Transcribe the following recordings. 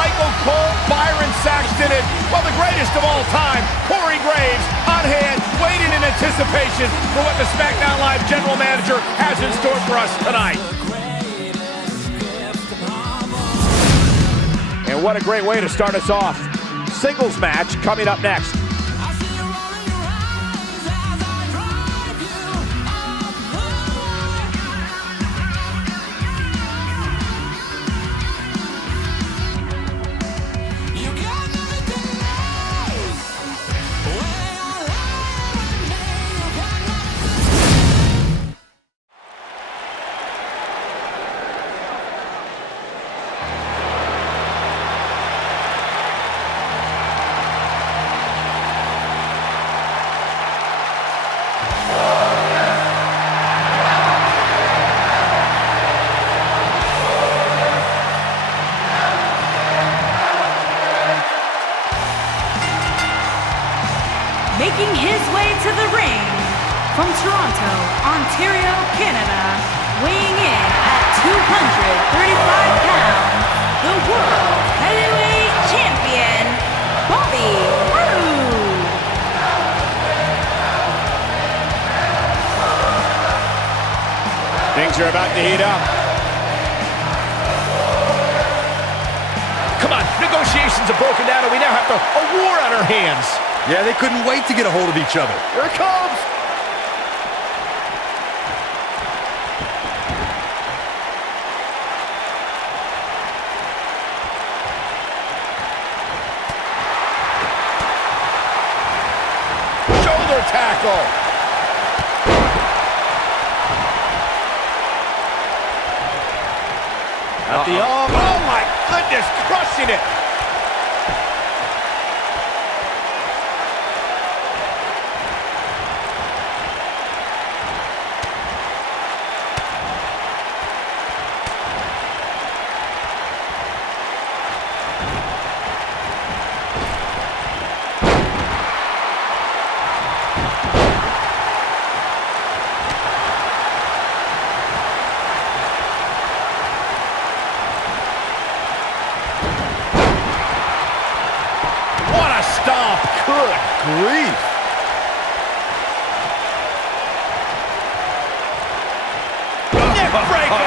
Michael Cole, Byron Saxton, and, well, the greatest of all time, Corey Graves, on hand, waiting in anticipation for what the Smackdown Live general manager has in store for us tonight. And what a great way to start us off. Singles match coming up next. Making his way to the ring from Toronto, Ontario, Canada, weighing in at 235 pounds, the World Heavyweight Champion, Bobby Roode. Things are about to heat up. Come on, negotiations have broken down and we now have a war on our hands. Yeah, they couldn't wait to get a hold of each other. Here it comes! Shoulder tackle! At the arm. Oh my goodness, crushing it! Stomp. Good grief. Neck breaker.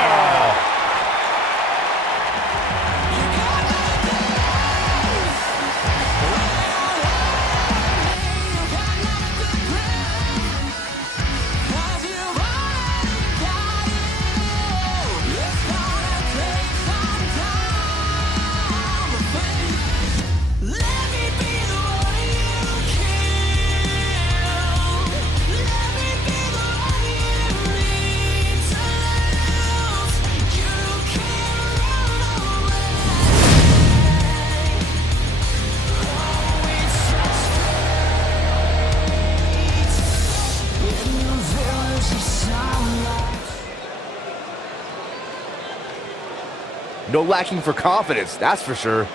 No lacking for confidence, that's for sure.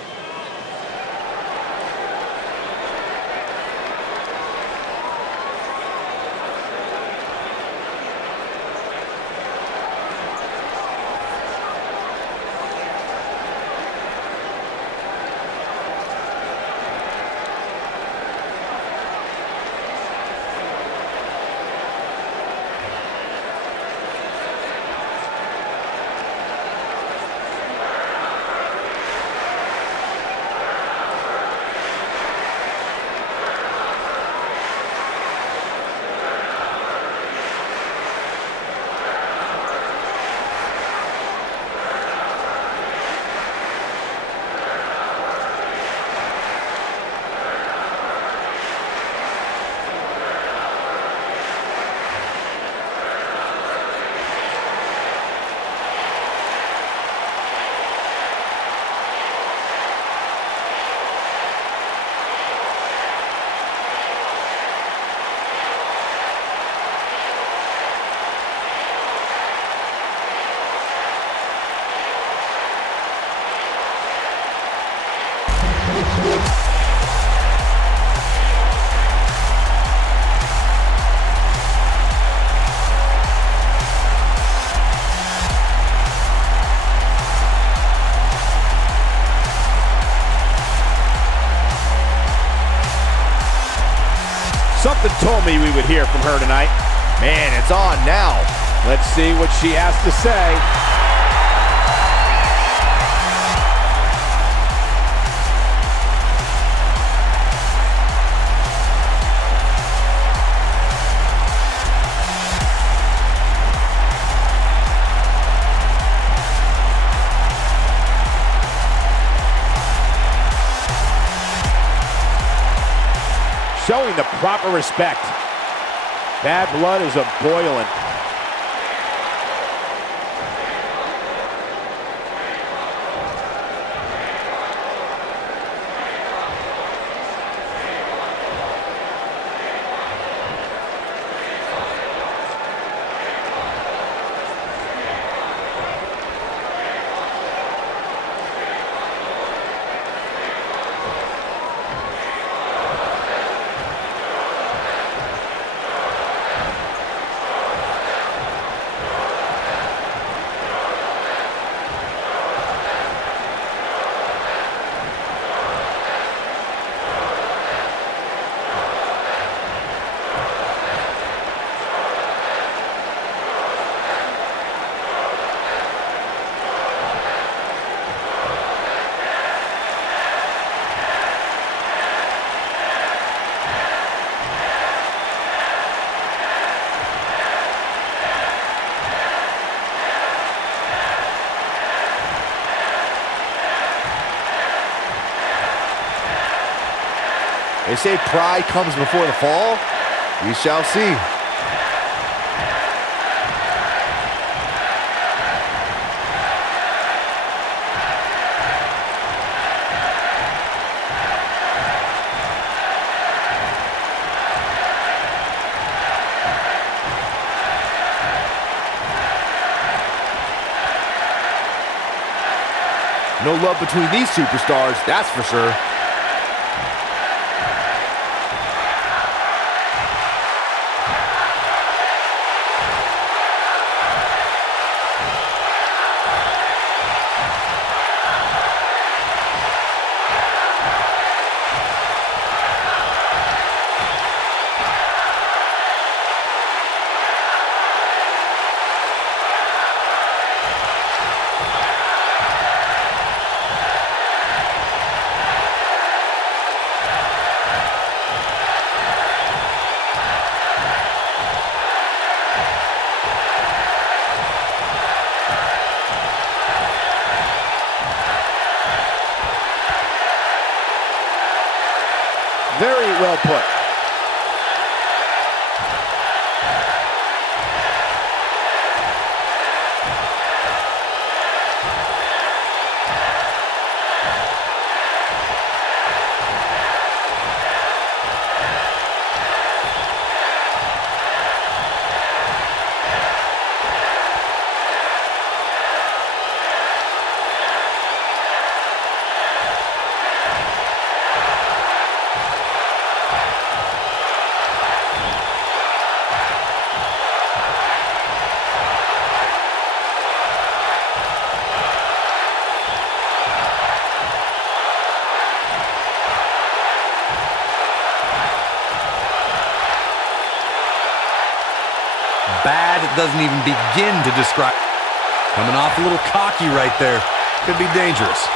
Something told me we would hear from her tonight. Man, it's on now. Let's see what she has to say. Showing the proper respect. Bad blood is a-boiling. They say pride comes before the fall. We shall see. No love between these superstars, that's for sure. Very well put. Bad doesn't even begin to describe. Coming off a little cocky right there. Could be dangerous.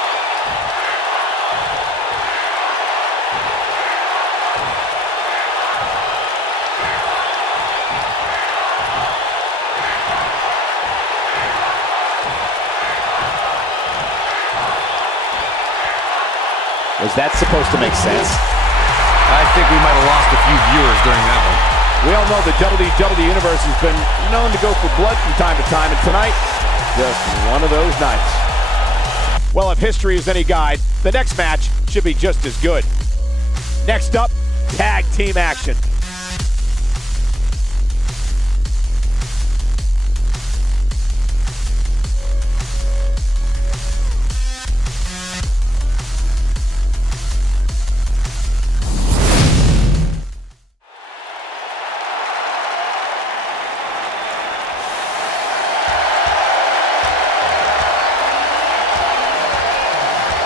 Was that supposed to make sense? I think we might have lost a few viewers during that one. We all know the WWE Universe has been known to go for blood from time to time, and tonight, just one of those nights. Well, if history is any guide, the next match should be just as good. Next up, tag team action.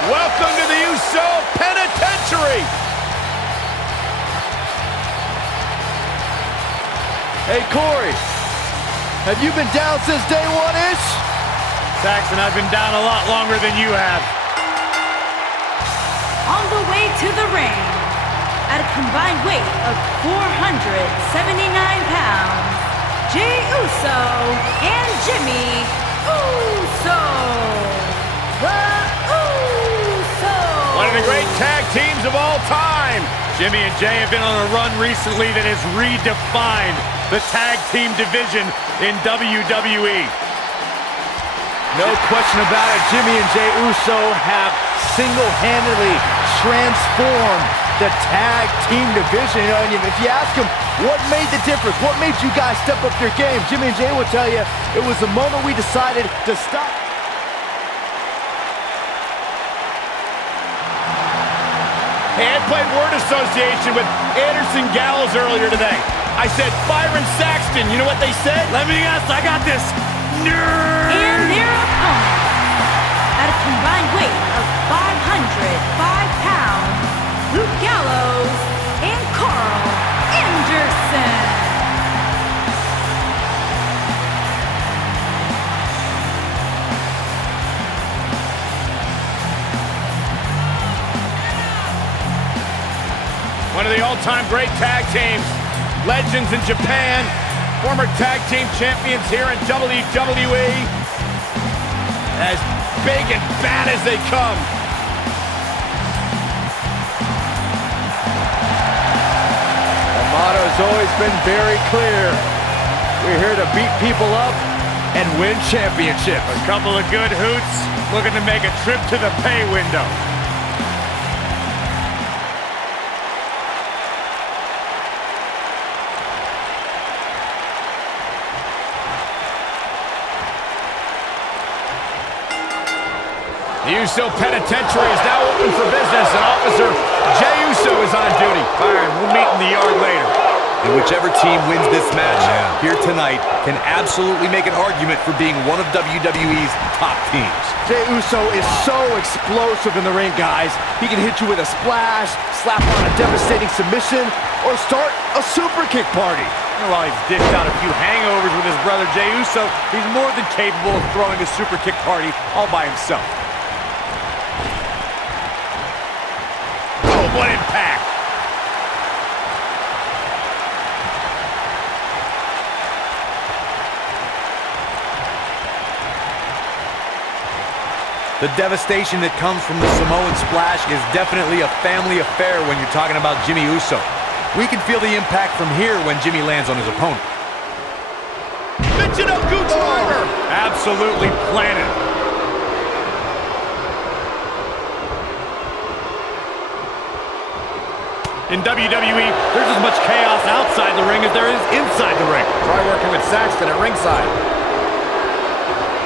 Welcome to the Uso Penitentiary. Hey, Corey, have you been down since day one-ish? Saxton, I've been down a lot longer than you have. On the way to the ring, at a combined weight of 479 pounds, Jey Uso and Jimmy Uso. The Usos. One of the great tag teams of all time. Jimmy and Jey have been on a run recently that has redefined the tag team division in WWE. No question about it, Jimmy and Jey Uso have single-handedly transformed the tag team division. You know, and if you ask them, what made the difference? What made you guys step up your game? Jimmy and Jey will tell you, it was the moment we decided to stop. Hey, I played word association with Anderson Gallows earlier today. I said Byron Saxton. You know what they said? Let me guess, I got this. Nerd! And their opponents, at a combined weight of 505 pounds, Luke Gallows and Carl Anderson. One of the all-time great tag teams. Legends in Japan. Former tag team champions here in WWE. As big and bad as they come. The motto's always been very clear. We're here to beat people up and win championships. A couple of good hoots looking to make a trip to the pay window. The Uso Penitentiary is now open for business, and Officer Jey Uso is on duty. Byron, we'll meet in the yard later. And whichever team wins this match here tonight can absolutely make an argument for being one of WWE's top teams. Jey Uso is so explosive in the ring, guys. He can hit you with a splash, slap on a devastating submission, or start a super kick party. And while he's dished out a few hangovers with his brother Jey Uso, he's more than capable of throwing a super kick party all by himself. Oh, what impact! The devastation that comes from the Samoan splash is definitely a family affair when you're talking about Jimmy Uso. We can feel the impact from here when Jimmy lands on his opponent. Michinoku driver! Absolutely planted. In WWE, there's as much chaos outside the ring as there is inside the ring. Try working with Saxton at ringside.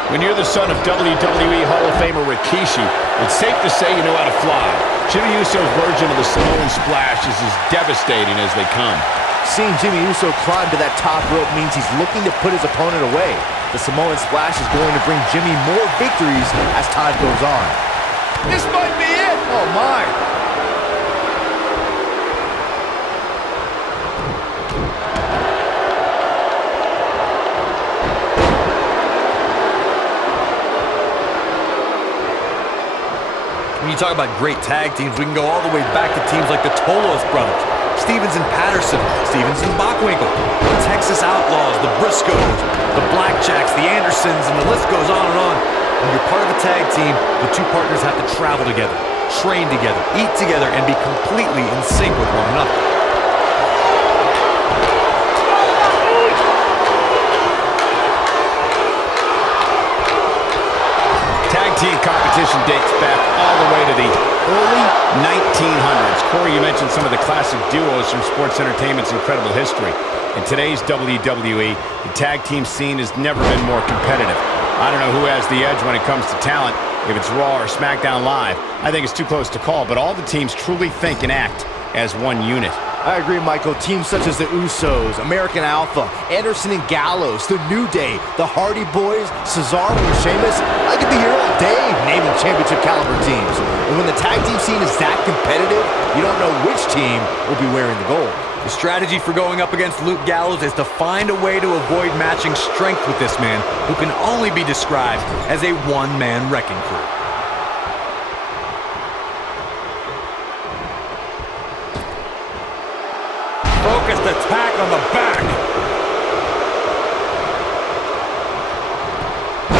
When you're the son of WWE Hall of Famer Rikishi, it's safe to say you know how to fly. Jimmy Uso's version of the Samoan splash is as devastating as they come. Seeing Jimmy Uso climb to that top rope means he's looking to put his opponent away. The Samoan splash is going to bring Jimmy more victories as time goes on. This might be it! Oh my! When you talk about great tag teams, we can go all the way back to teams like the Tolos brothers, Stevens and Patterson, Stevens and Bockwinkel, the Texas Outlaws, the Briscoes, the Blackjacks, the Andersons, and the list goes on and on. When you're part of a tag team, the two partners have to travel together, train together, eat together, and be completely in sync with one another. Tag team competition dates back all the way to the early 1900s. Corey, you mentioned some of the classic duos from sports entertainment's incredible history. In today's WWE, the tag team scene has never been more competitive. I don't know who has the edge when it comes to talent, if it's Raw or Smackdown Live. I think it's too close to call, but all the teams truly think and act as one unit. I agree, Michael. Teams such as the Usos, American Alpha, Anderson and Gallows, The New Day, the Hardy Boys, Cesaro and Sheamus. I could be here all day naming championship caliber teams. And when the tag team scene is that competitive, you don't know which team will be wearing the gold. The strategy for going up against Luke Gallows is to find a way to avoid matching strength with this man, who can only be described as a one-man wrecking crew. Focused attack on the back.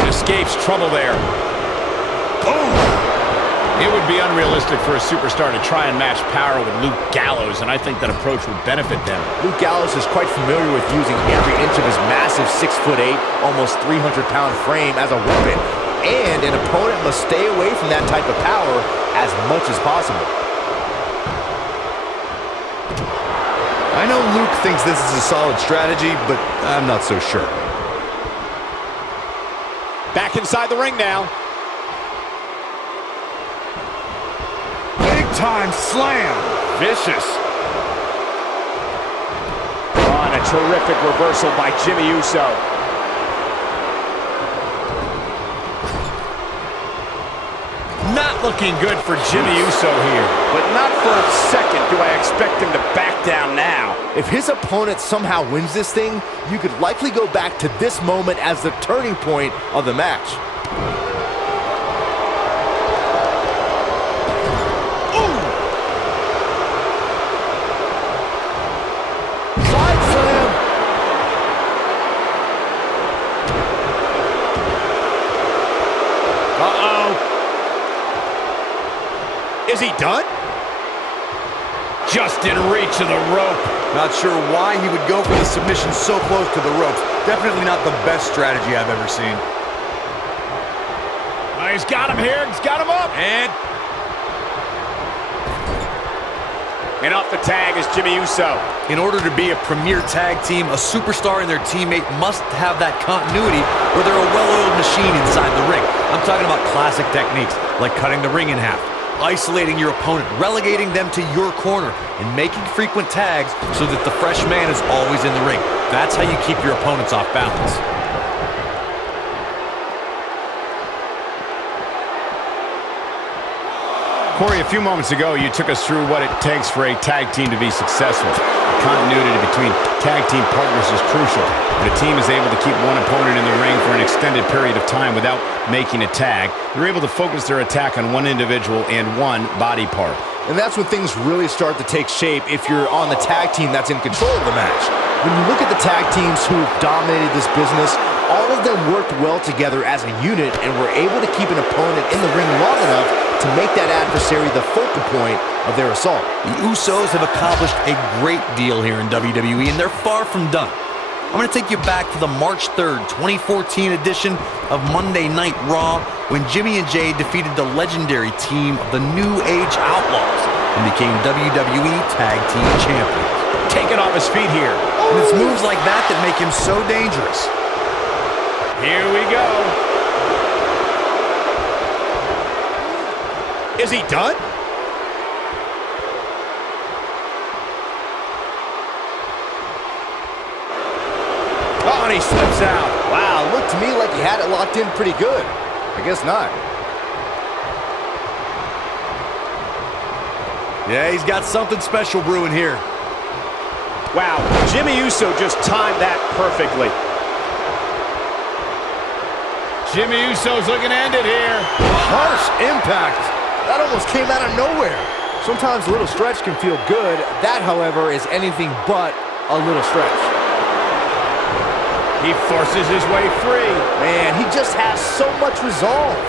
Escapes trouble there. Oh! It would be unrealistic for a superstar to try and match power with Luke Gallows, and I think that approach would benefit them. Luke Gallows is quite familiar with using every inch of his massive 6'8", almost 300-pound frame as a weapon, and an opponent must stay away from that type of power as much as possible. I know Luke thinks this is a solid strategy, but I'm not so sure. Back inside the ring now. Time slam. Vicious. Oh, and a terrific reversal by Jimmy Uso. Not looking good for Jimmy Uso here. But not for a second do I expect him to back down now. If his opponent somehow wins this thing, you could likely go back to this moment as the turning point of the match. Is he done? Just in reach of the rope. Not sure why he would go for the submission so close to the ropes. Definitely not the best strategy I've ever seen. Oh, he's got him here. He's got him up. And off the tag is Jimmy Uso. In order to be a premier tag team, a superstar and their teammate must have that continuity where they're a well-oiled machine inside the ring. I'm talking about classic techniques, like cutting the ring in half, isolating your opponent, relegating them to your corner, and making frequent tags so that the fresh man is always in the ring. That's how you keep your opponents off balance. Corey, a few moments ago, you took us through what it takes for a tag team to be successful. Continuity between tag team partners is crucial. When a team is able to keep one opponent in the ring for an extended period of time without making a tag, they're able to focus their attack on one individual and one body part. And that's when things really start to take shape if you're on the tag team that's in control of the match. When you look at the tag teams who have dominated this business, all of them worked well together as a unit and were able to keep an opponent in the ring long enough to make that adversary the focal point of their assault. The Usos have accomplished a great deal here in WWE, and they're far from done. I'm going to take you back to the March 3rd, 2014 edition of Monday Night Raw, when Jimmy and Jay defeated the legendary team of the New Age Outlaws and became WWE Tag Team Champions. Taking off his feet here. And it's moves like that that make him so dangerous. Here we go. Is he done? Oh, and he slips out. Wow, looked to me like he had it locked in pretty good. I guess not. Yeah, he's got something special brewing here. Wow, Jimmy Uso just timed that perfectly. Jimmy Uso's looking to end it here. Harsh impact. That almost came out of nowhere. Sometimes a little stretch can feel good. That, however, is anything but a little stretch. He forces his way free. Man, he just has so much resolve.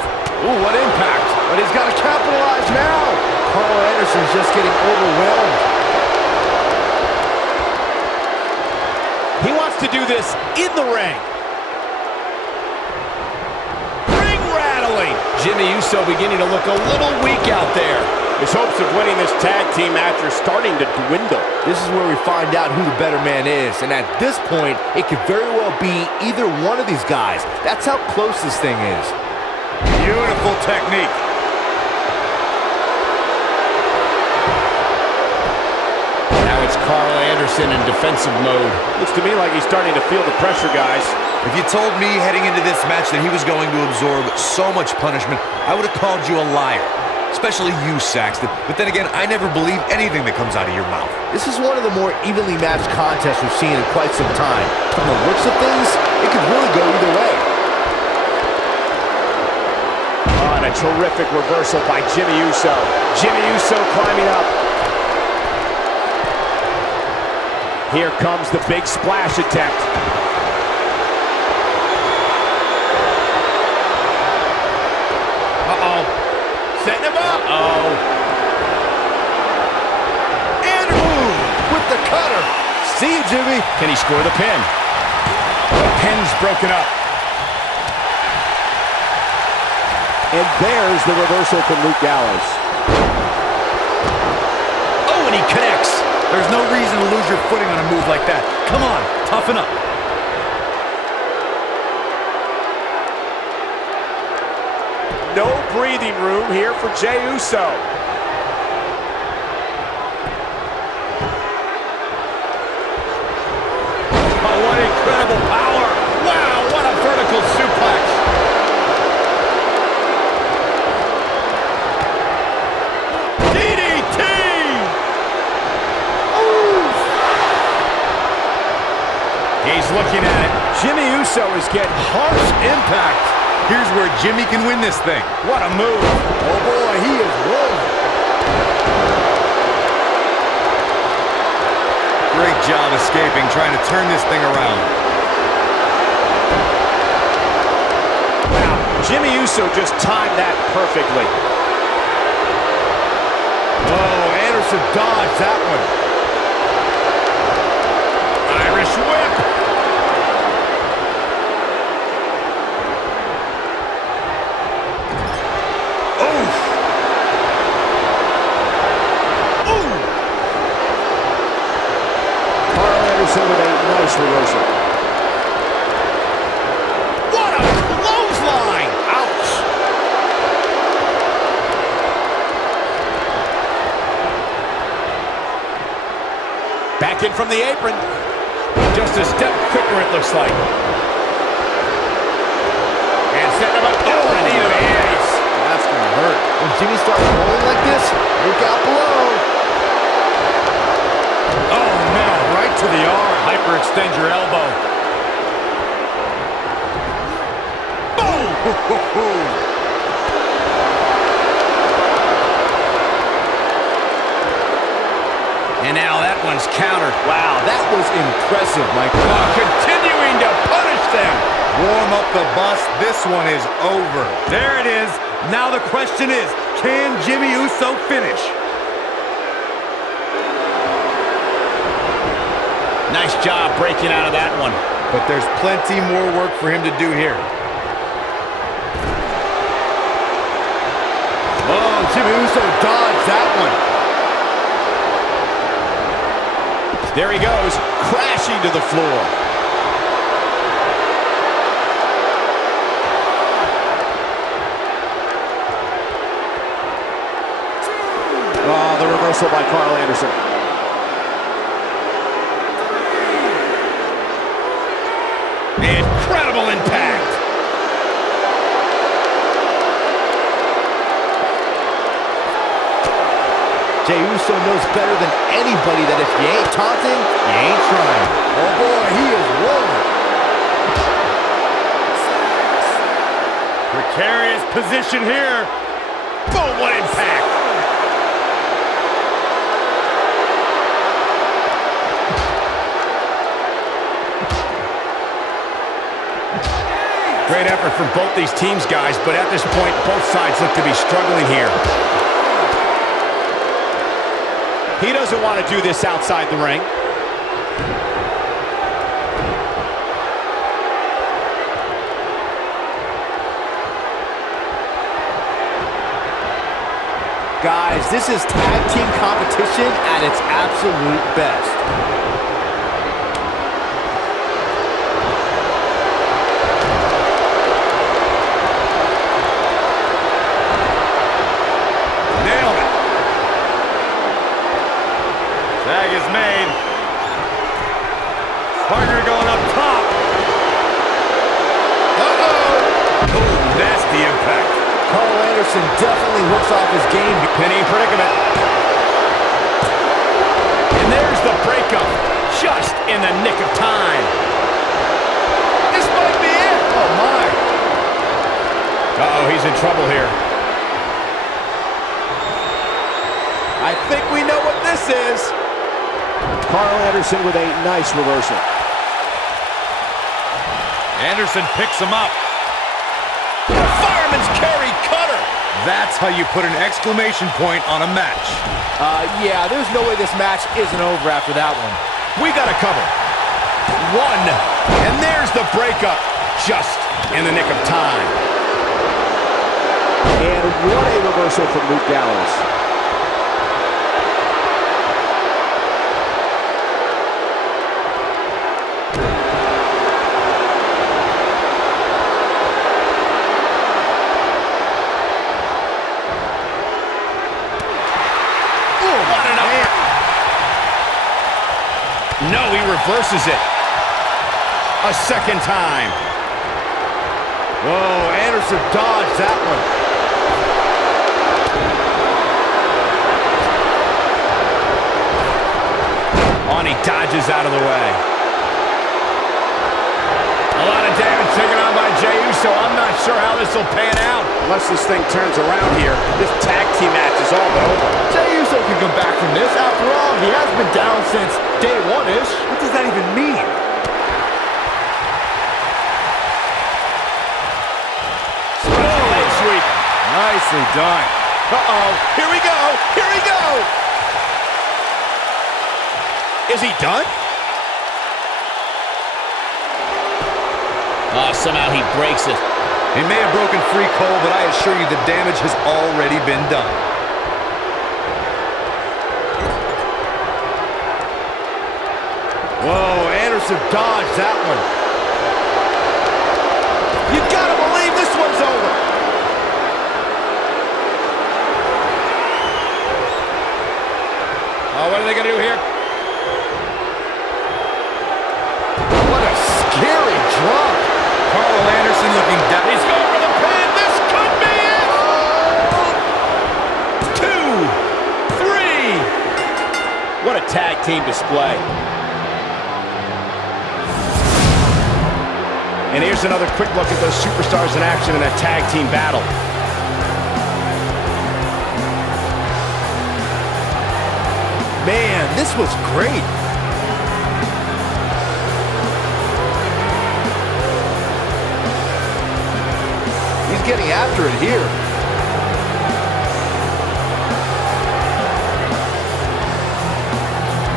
Ooh, what impact. But he's got to capitalize now. Carl Anderson's just getting overwhelmed. He wants to do this in the ring. Ring rattling. Jimmy Uso beginning to look a little weak out there. His hopes of winning this tag team match are starting to dwindle. This is where we find out who the better man is. And at this point, it could very well be either one of these guys. That's how close this thing is. Beautiful technique. Now it's Carl Anderson in defensive mode. Looks to me like he's starting to feel the pressure, guys. If you told me heading into this match that he was going to absorb so much punishment, I would have called you a liar. especially you, Saxton. But then again, I never believe anything that comes out of your mouth. This is one of the more evenly matched contests we've seen in quite some time. From the looks of things, it could really go either way. Oh, and a terrific reversal by Jimmy Uso. Jimmy Uso climbing up. Here comes the big splash attempt. Uh-oh. Setting him up. Uh-oh. And boom! With the cutter. See you, Jimmy. Can he score the pin? The pin's broken up. And there's the reversal from Luke Gallows. Oh, and he connects. There's no reason to lose your footing on a move like that. Come on, toughen up. No breathing room here for Jey Uso. Oh, what incredible power. Wow, what a vertical suplex. DDT! He's looking at it. Jimmy Uso is getting Harsh impact. Here's where Jimmy can win this thing. what a move. Oh, boy, he is rolling. Great job escaping, trying to turn this thing around. Wow, Jimmy Uso just timed that perfectly. Oh, Anderson dodged that one. Irish whip. Carl Anderson with a nice reversal. What a clothesline! Ouch. Back in from the apron. Just a step quicker, it looks like. And setting him up. Oh, and he is. That's going to hurt. When Jimmy starts rolling like this, look out below. Oh, no, right to the arm. Hyperextend your elbow. And now that one's countered. Wow, that was impressive, Michael. Continuing to punish them. Warm up the bus. This one is over. There it is. Now the question is, can Jimmy Uso finish? Nice job breaking out of that one. But there's plenty more work for him to do here. Oh, Jimmy Uso dodged that one. There he goes, crashing to the floor. Oh, the reversal by Carl Anderson. Incredible impact. Jey Uso knows better than anybody that if you ain't taunting, you ain't trying. Oh boy, he is rolling. Precarious position here. Boom, what impact. Great effort from both these teams, guys, but at this point, both sides look to be struggling here. He doesn't want to do this outside the ring. Guys, this is tag team competition at its absolute best. Nailed it. Tag is made. Partner going up top. Uh-oh. Oh, nasty impact. Carl Anderson definitely looks off his game. Pinning predicament. And there's the breakup, just in the nick of time. This might be it. Oh, my. Uh-oh, he's in trouble here. I think we know what this is. Carl Anderson with a nice reversal. Anderson picks him up. Fireman's carry cutter. That's how you put an exclamation point on a match. Yeah, there's no way this match isn't over after that one. We got to cover. One. And there's the breakup, just in the nick of time. And what a reversal from Luke Gallows. No, he reverses it. A second time. Whoa, Anderson dodged that one. On, he dodges out of the way. A lot of damage taken on by Jey Uso. I'm not sure how this will pan out. Unless this thing turns around here, this tag team match is all but over. Jey Uso can come back from this. After all, he has been down since day one-ish. What does that even mean? Leg sweep. Nicely done. Uh-oh. Here we go. Here we go. Is he done? Somehow he breaks it. He may have broken free, Cole, but I assure you the damage has already been done. Whoa, Anderson dodged that one. You gotta believe this one's over. Oh, what are they gonna do here? What a scary drop. Carl Anderson looking down. He's going for the pin. This could be it. 2, 3. What a tag team display. And here's another quick look at those superstars in action in that tag team battle. Man, this was great. He's getting after it here.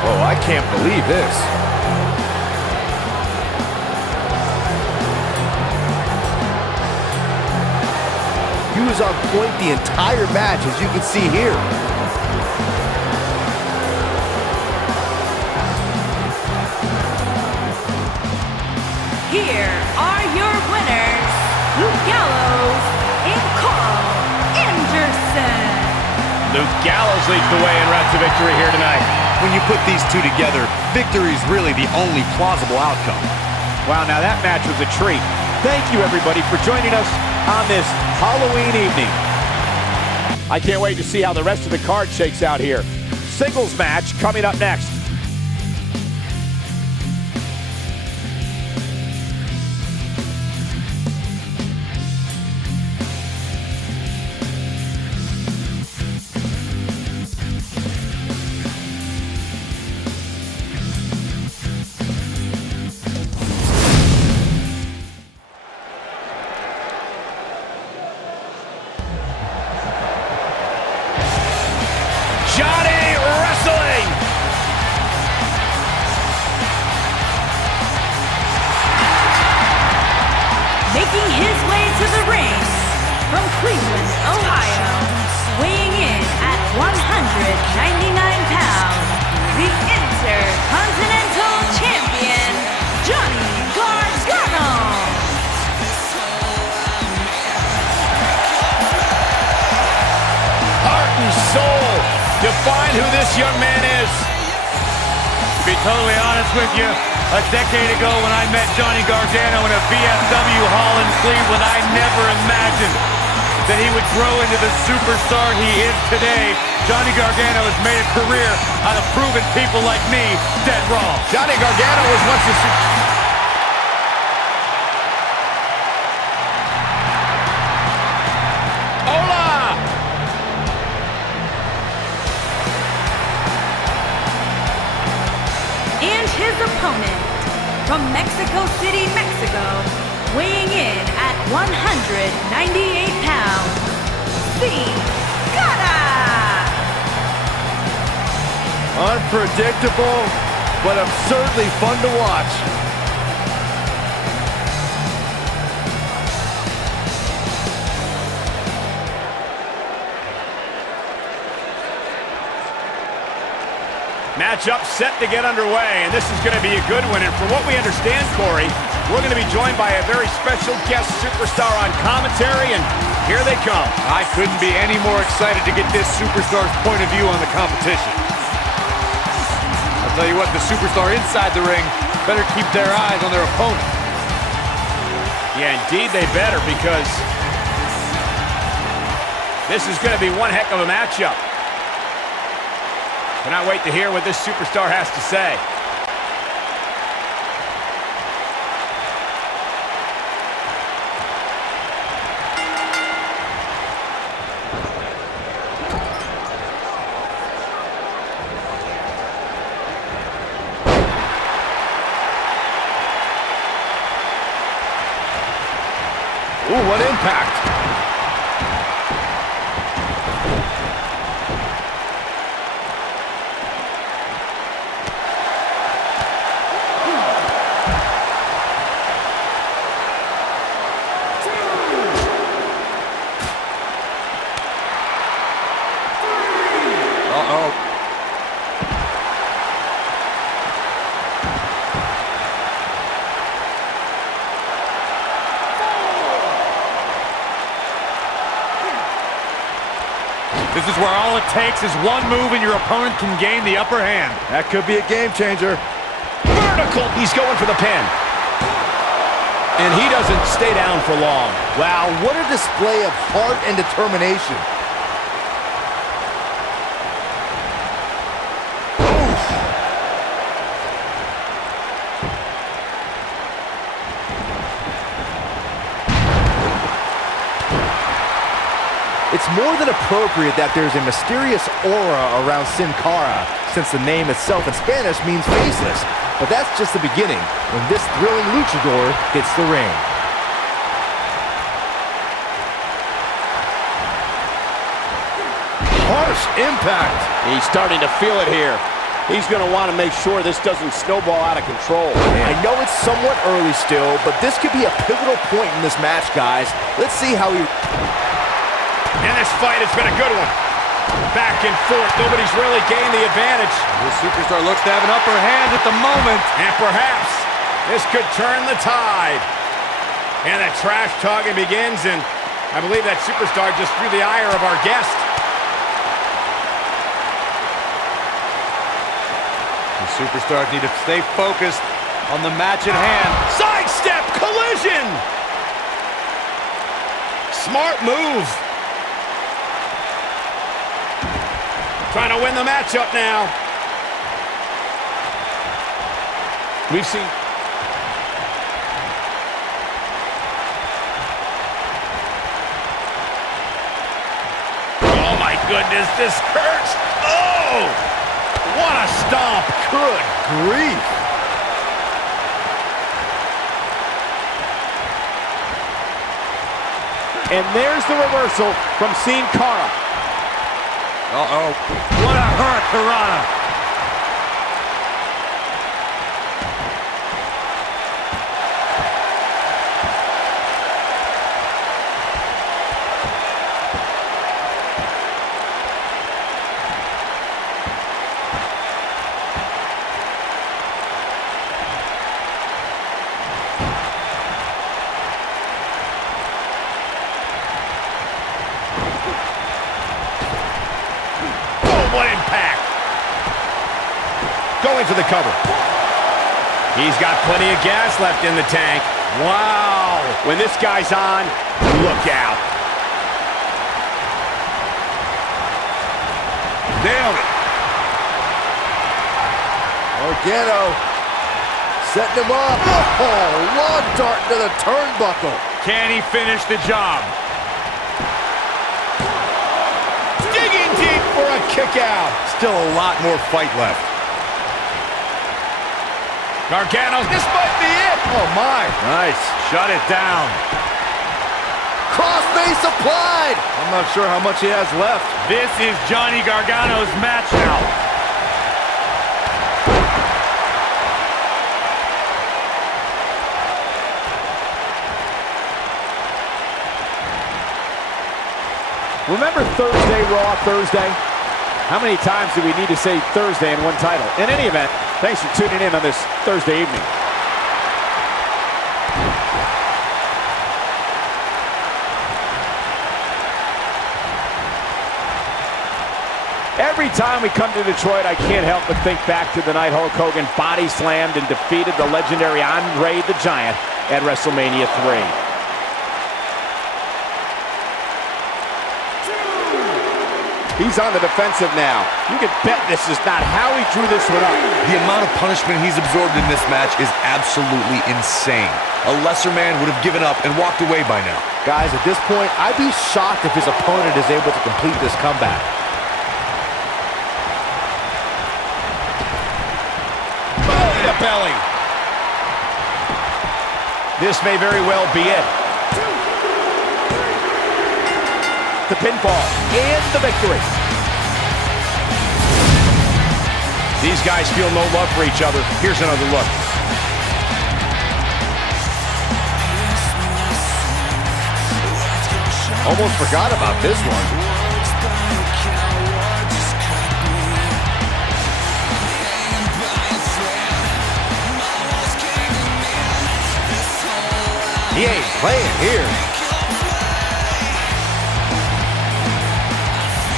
Oh, I can't believe this. He was on point the entire match, as you can see here. Here are your winners, Luke Gallows and Carl Anderson. Luke Gallows leads the way in route to victory here tonight. When you put these two together, victory is really the only plausible outcome. Wow, now that match was a treat. Thank you, everybody, for joining us on this Halloween evening. I can't wait to see how the rest of the card shakes out here. Singles match coming up next. Making his way to the ring from Cleveland, Ohio, weighing in at 199 pounds, the Intercontinental Champion, Johnny Gargano. Heart and soul, define who this young man is. To be totally honest with you, a decade ago when I met Johnny Gargano in a VFW hall in Cleveland, I never imagined that he would grow into the superstar he is today. Johnny Gargano has made a career out of proving people like me dead wrong. Johnny Gargano was once a And his opponent, from Mexico City, Mexico, weighing in at 198 pounds, Sin Cara! Unpredictable, but absurdly fun to watch. matchup set to get underway, and this is going to be a good one. And from what we understand, Corey, we're going to be joined by a very special guest superstar on commentary, and here they come. I couldn't be any more excited to get this superstar's point of view on the competition. I'll tell you what, the superstar inside the ring better keep their eyes on their opponent. Yeah, indeed they better, because this is going to be one heck of a matchup. Cannot wait to hear what this superstar has to say. Ooh, what impact! This is where all it takes is one move and your opponent can gain the upper hand. That could be a game changer. Vertical, he's going for the pin. And he doesn't stay down for long. Wow, what a display of heart and determination. It's more than appropriate that there's a mysterious aura around Sin Cara, since the name itself in Spanish means faceless. But that's just the beginning, when this thrilling luchador hits the ring. Harsh impact. He's starting to feel it here. He's going to want to make sure this doesn't snowball out of control. I know it's somewhat early still, but this could be a pivotal point in this match, guys. Let's see how he... And this fight has been a good one. Back and forth, nobody's really gained the advantage. This superstar looks to have an upper hand at the moment. And perhaps this could turn the tide. And the trash talking begins, and I believe that superstar just drew the ire of our guest. The superstars need to stay focused on the match at hand. Sidestep collision! Smart move. Trying to win the matchup now. We've seen... Oh my goodness, this hurts. Oh! What a stomp. Good grief. And there's the reversal from Sin Cara. Uh-oh. What a hurricanrana. What impact! Going for the cover. He's got plenty of gas left in the tank. Wow! When this guy's on, look out. Nailed it. Gargano setting him up. Oh, long dart to the turnbuckle. Can he finish the job? Digging deep for a kick out. Still a lot more fight left. Gargano, This might be it. Oh, my. Nice. shut it down. Crossface applied. I'm not sure how much he has left. This is Johnny Gargano's match now. Remember Thursday, Raw Thursday? How many times do we need to say Thursday in one title? In any event, thanks for tuning in on this Thursday evening. Every time we come to Detroit, I can't help but think back to the night Hulk Hogan body slammed and defeated the legendary Andre the Giant at WrestleMania 3. He's on the defensive now. You can bet this is not how he drew this one up. The amount of punishment he's absorbed in this match is absolutely insane. A lesser man would have given up and walked away by now. Guys, at this point, I'd be shocked if his opponent is able to complete this comeback. Belly to belly. This may very well be it. The pinfall and the victory. These guys feel no love for each other. Here's another look. Almost forgot about this one. He ain't playing here.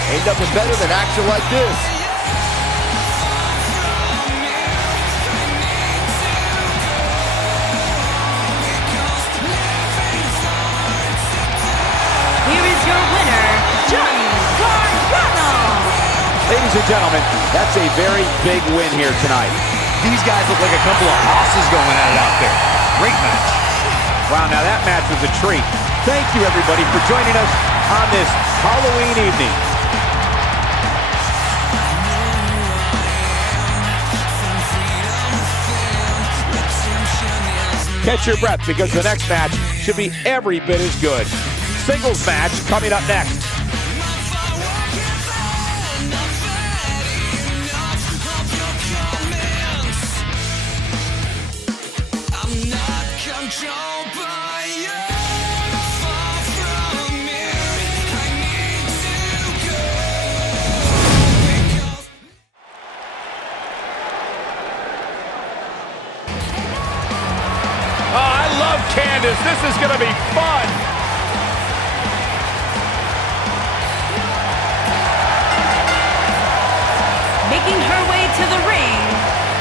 Ain't nothing better than action like this. Here is your winner, Johnny Gargano. Ladies and gentlemen, that's a very big win here tonight. These guys look like a couple of hosses going at it out there. Great match. Wow, now that match was a treat. Thank you, everybody, for joining us on this Halloween evening. Catch your breath, because the next match should be every bit as good. Singles match coming up next. Candace, this is going to be fun. Making her way to the ring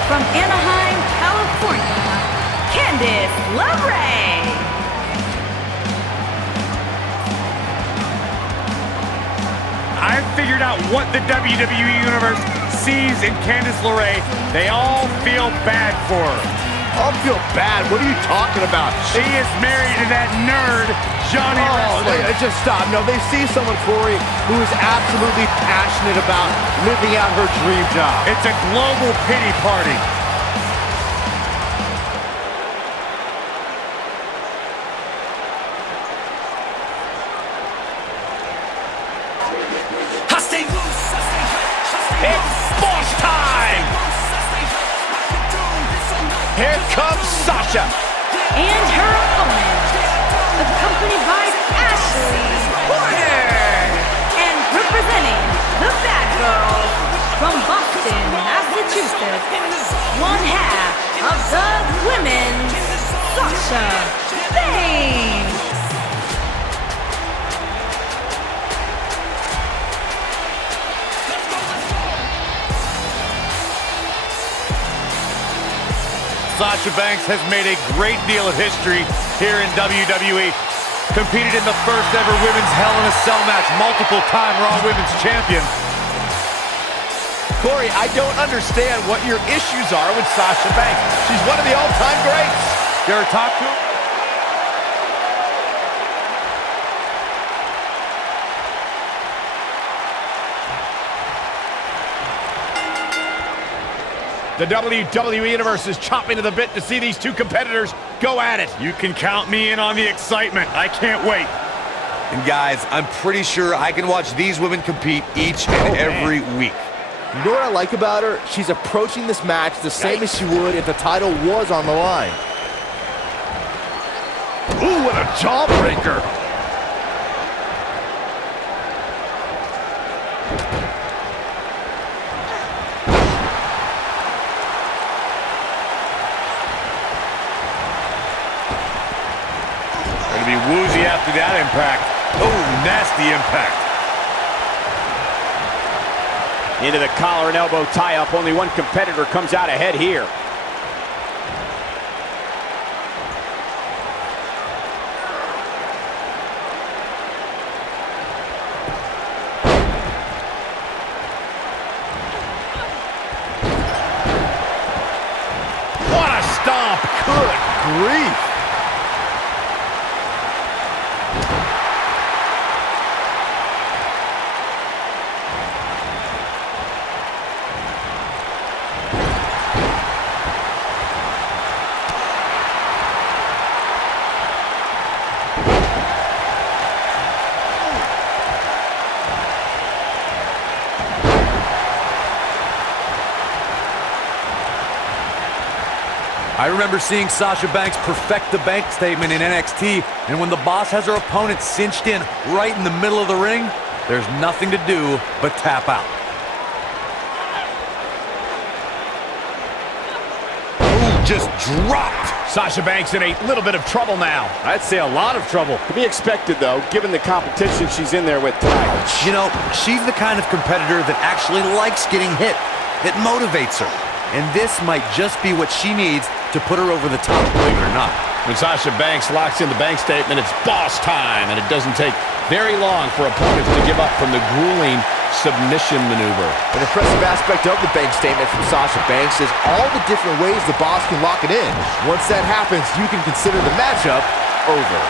from Anaheim, California, Candice LeRae. I've figured out what the WWE Universe sees in Candice LeRae. They all feel bad for her. I feel bad. What are you talking about? She is married to that nerd, Johnny Wrestling. Just stop. No, they see someone, Corey, who is absolutely passionate about living out her dream job. It's a global pity party. It's boss time! Here comes Sasha. And her opponent, accompanied by Ashley Porter. And representing the Bad Girls from Boston, Massachusetts, one half of the Women's Sasha Banks. Sasha Banks has made a great deal of history here in WWE. Competed in the first ever women's Hell in a Cell match, multiple-time Raw Women's Champion. Corey, I don't understand what your issues are with Sasha Banks. She's one of the all-time greats. They're a top two. The WWE Universe is chomping to the bit to see these two competitors go at it. You can count me in on the excitement. I can't wait. And guys, I'm pretty sure I can watch these women compete each and every week. You know what I like about her? She's approaching this match the same as she would if the title was on the line. Ooh, what a jawbreaker! Gonna be woozy after that impact. Oh, nasty impact. Into the collar and elbow tie-up. Only one competitor comes out ahead here. What a stomp! Good grief! I remember seeing Sasha Banks perfect the bank statement in NXT, and when the boss has her opponent cinched in right in the middle of the ring, there's nothing to do but tap out. Ooh, just dropped. Sasha Banks in a little bit of trouble now. I'd say a lot of trouble. To be expected, though, given the competition she's in there with tonight. You know, she's the kind of competitor that actually likes getting hit. It motivates her. And this might just be what she needs to put her over the top, believe it or not. When Sasha Banks locks in the bank statement, it's boss time, and it doesn't take very long for opponents to give up from the grueling submission maneuver. An impressive aspect of the bank statement from Sasha Banks is all the different ways the boss can lock it in. Once that happens, you can consider the matchup over.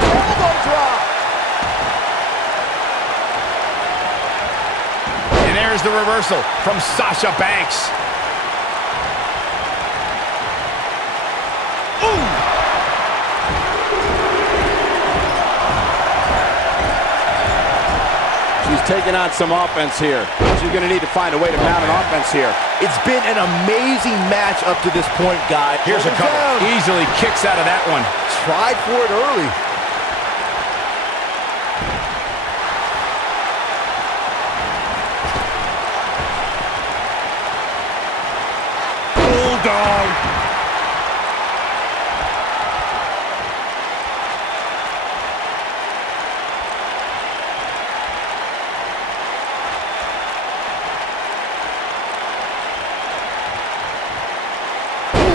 Elbow drop! And there's the reversal from Sasha Banks. She's taking on some offense here. She's going to need to find a way to mount an offense here. It's been an amazing match up to this point, guys. Here's a cover. Easily kicks out of that one. Tried for it early. Bulldog.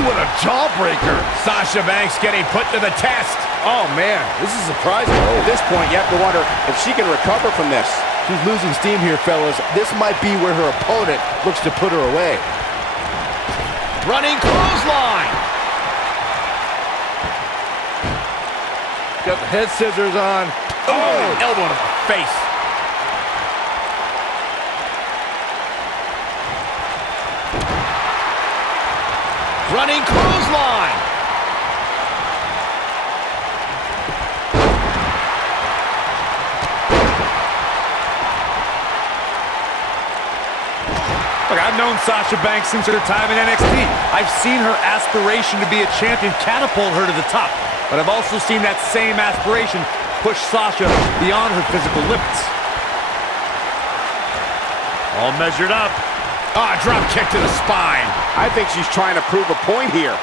What a jawbreaker. Sasha Banks getting put to the test. Oh, man, this is surprising. At this point, you have to wonder if she can recover from this. She's losing steam here, fellas. This might be where her opponent looks to put her away. Running clothesline. Got the head scissors on. Oh, elbow to the face. Running clothesline. Look, I've known Sasha Banks since her time in NXT. I've seen her aspiration to be a champion catapult her to the top. But I've also seen that same aspiration push Sasha beyond her physical limits. All measured up. Ah, drop kick to the spine. I think she's trying to prove a point here.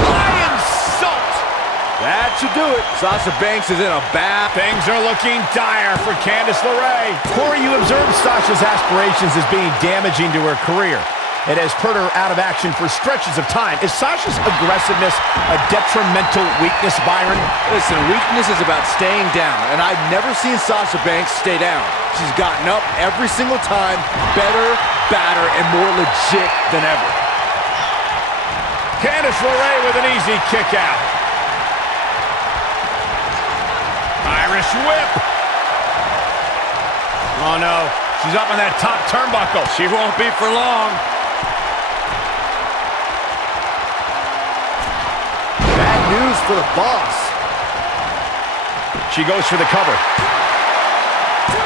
Lion salt. That should do it. Sasha Banks is in a bad... Things are looking dire for Candice LeRae. Corey, you observed Sasha's aspirations as being damaging to her career. It has put her out of action for stretches of time. Is Sasha's aggressiveness a detrimental weakness, Byron? Listen, weakness is about staying down, and I've never seen Sasha Banks stay down. She's gotten up every single time, better, badder, and more legit than ever. Candice LeRae with an easy kick out. Irish whip. Oh no, she's up on that top turnbuckle. She won't be for long. Bad news for the boss. She goes for the cover.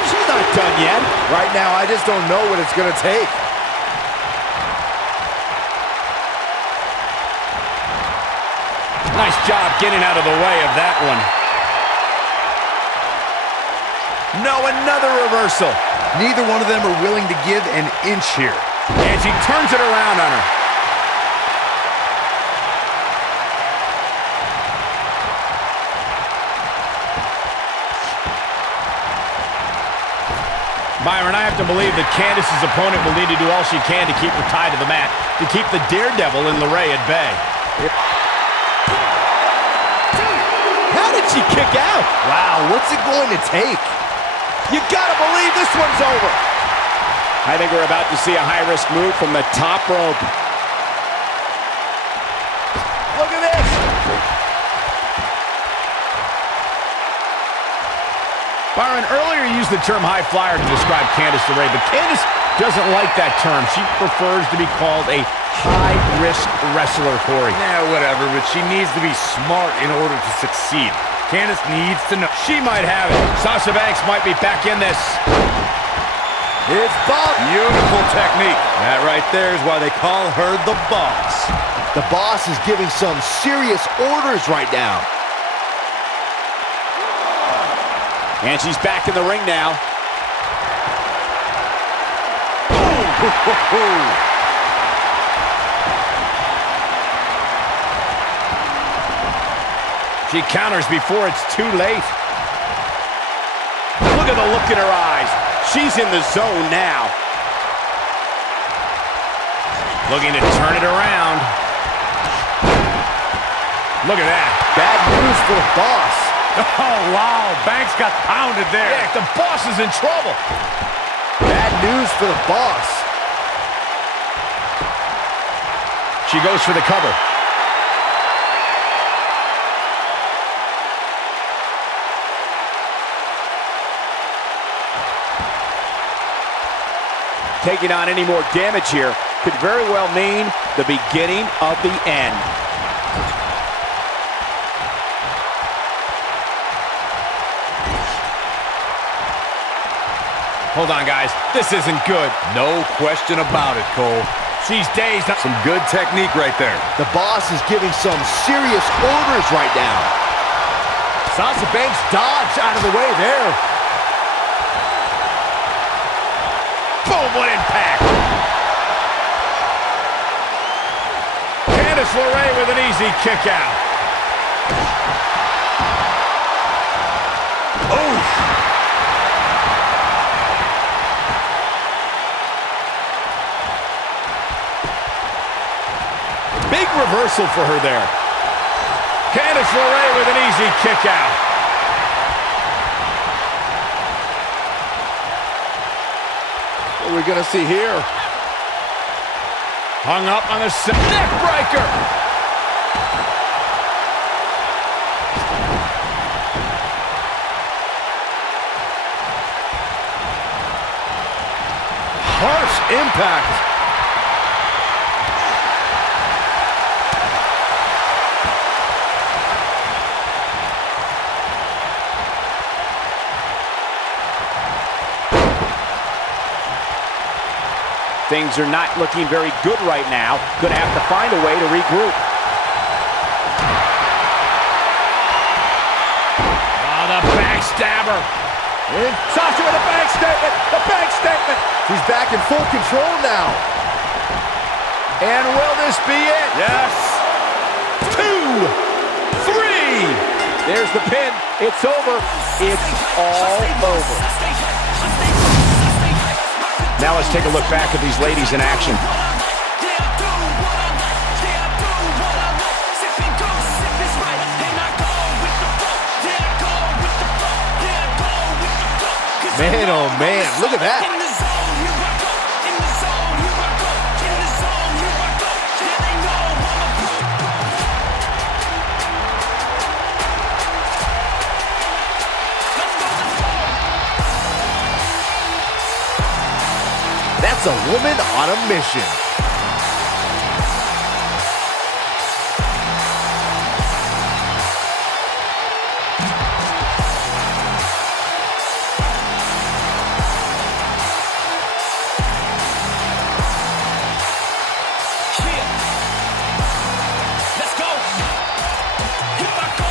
She's not done yet. Right now, I just don't know what it's going to take. Nice job getting out of the way of that one. No, another reversal. Neither one of them are willing to give an inch here. And she turns it around on her. Byron, I have to believe that Candice's opponent will need to do all she can to keep her tied to the mat, to keep the daredevil in LeRae at bay. How did she kick out? Wow, what's it going to take? You gotta believe this one's over. I think we're about to see a high-risk move from the top rope. Look at this. Byron, earlier you used the term high flyer to describe Candice LeRae, but Candice doesn't like that term. She prefers to be called a high-risk wrestler, Corey. Yeah, whatever, but she needs to be smart in order to succeed. Candice needs to know. She might have it. Sasha Banks might be back in this. It's Bob. Beautiful technique. That right there is why they call her the boss. The boss is giving some serious orders right now. And she's back in the ring now. She counters before it's too late. Look at the look in her eyes. She's in the zone now. Looking to turn it around. Look at that. Bad news for the boss. Oh, wow. Banks got pounded there. Yeah, the boss is in trouble. Bad news for the boss. She goes for the cover. Taking on any more damage here could very well mean the beginning of the end. Hold on, guys. This isn't good. No question about it, Cole. She's dazed. Some good technique right there. The boss is giving some serious orders right now. Sasha Banks dodged out of the way there. Boom, what impact. Candice LeRae with an easy kick out. Oh. Big reversal for her there. Candice LeRae with an easy kick out. What are we going to see here? Hung up on the neck breaker. Harsh impact. Things are not looking very good right now. Gonna have to find a way to regroup. Oh, the backstabber. Sasha with a bank statement. The bank statement. She's back in full control now. And will this be it? Yes. 2, 3. There's the pin. It's over. It's all over. Now let's take a look back at these ladies in action. Man, oh man, look at that. That's a woman on a mission.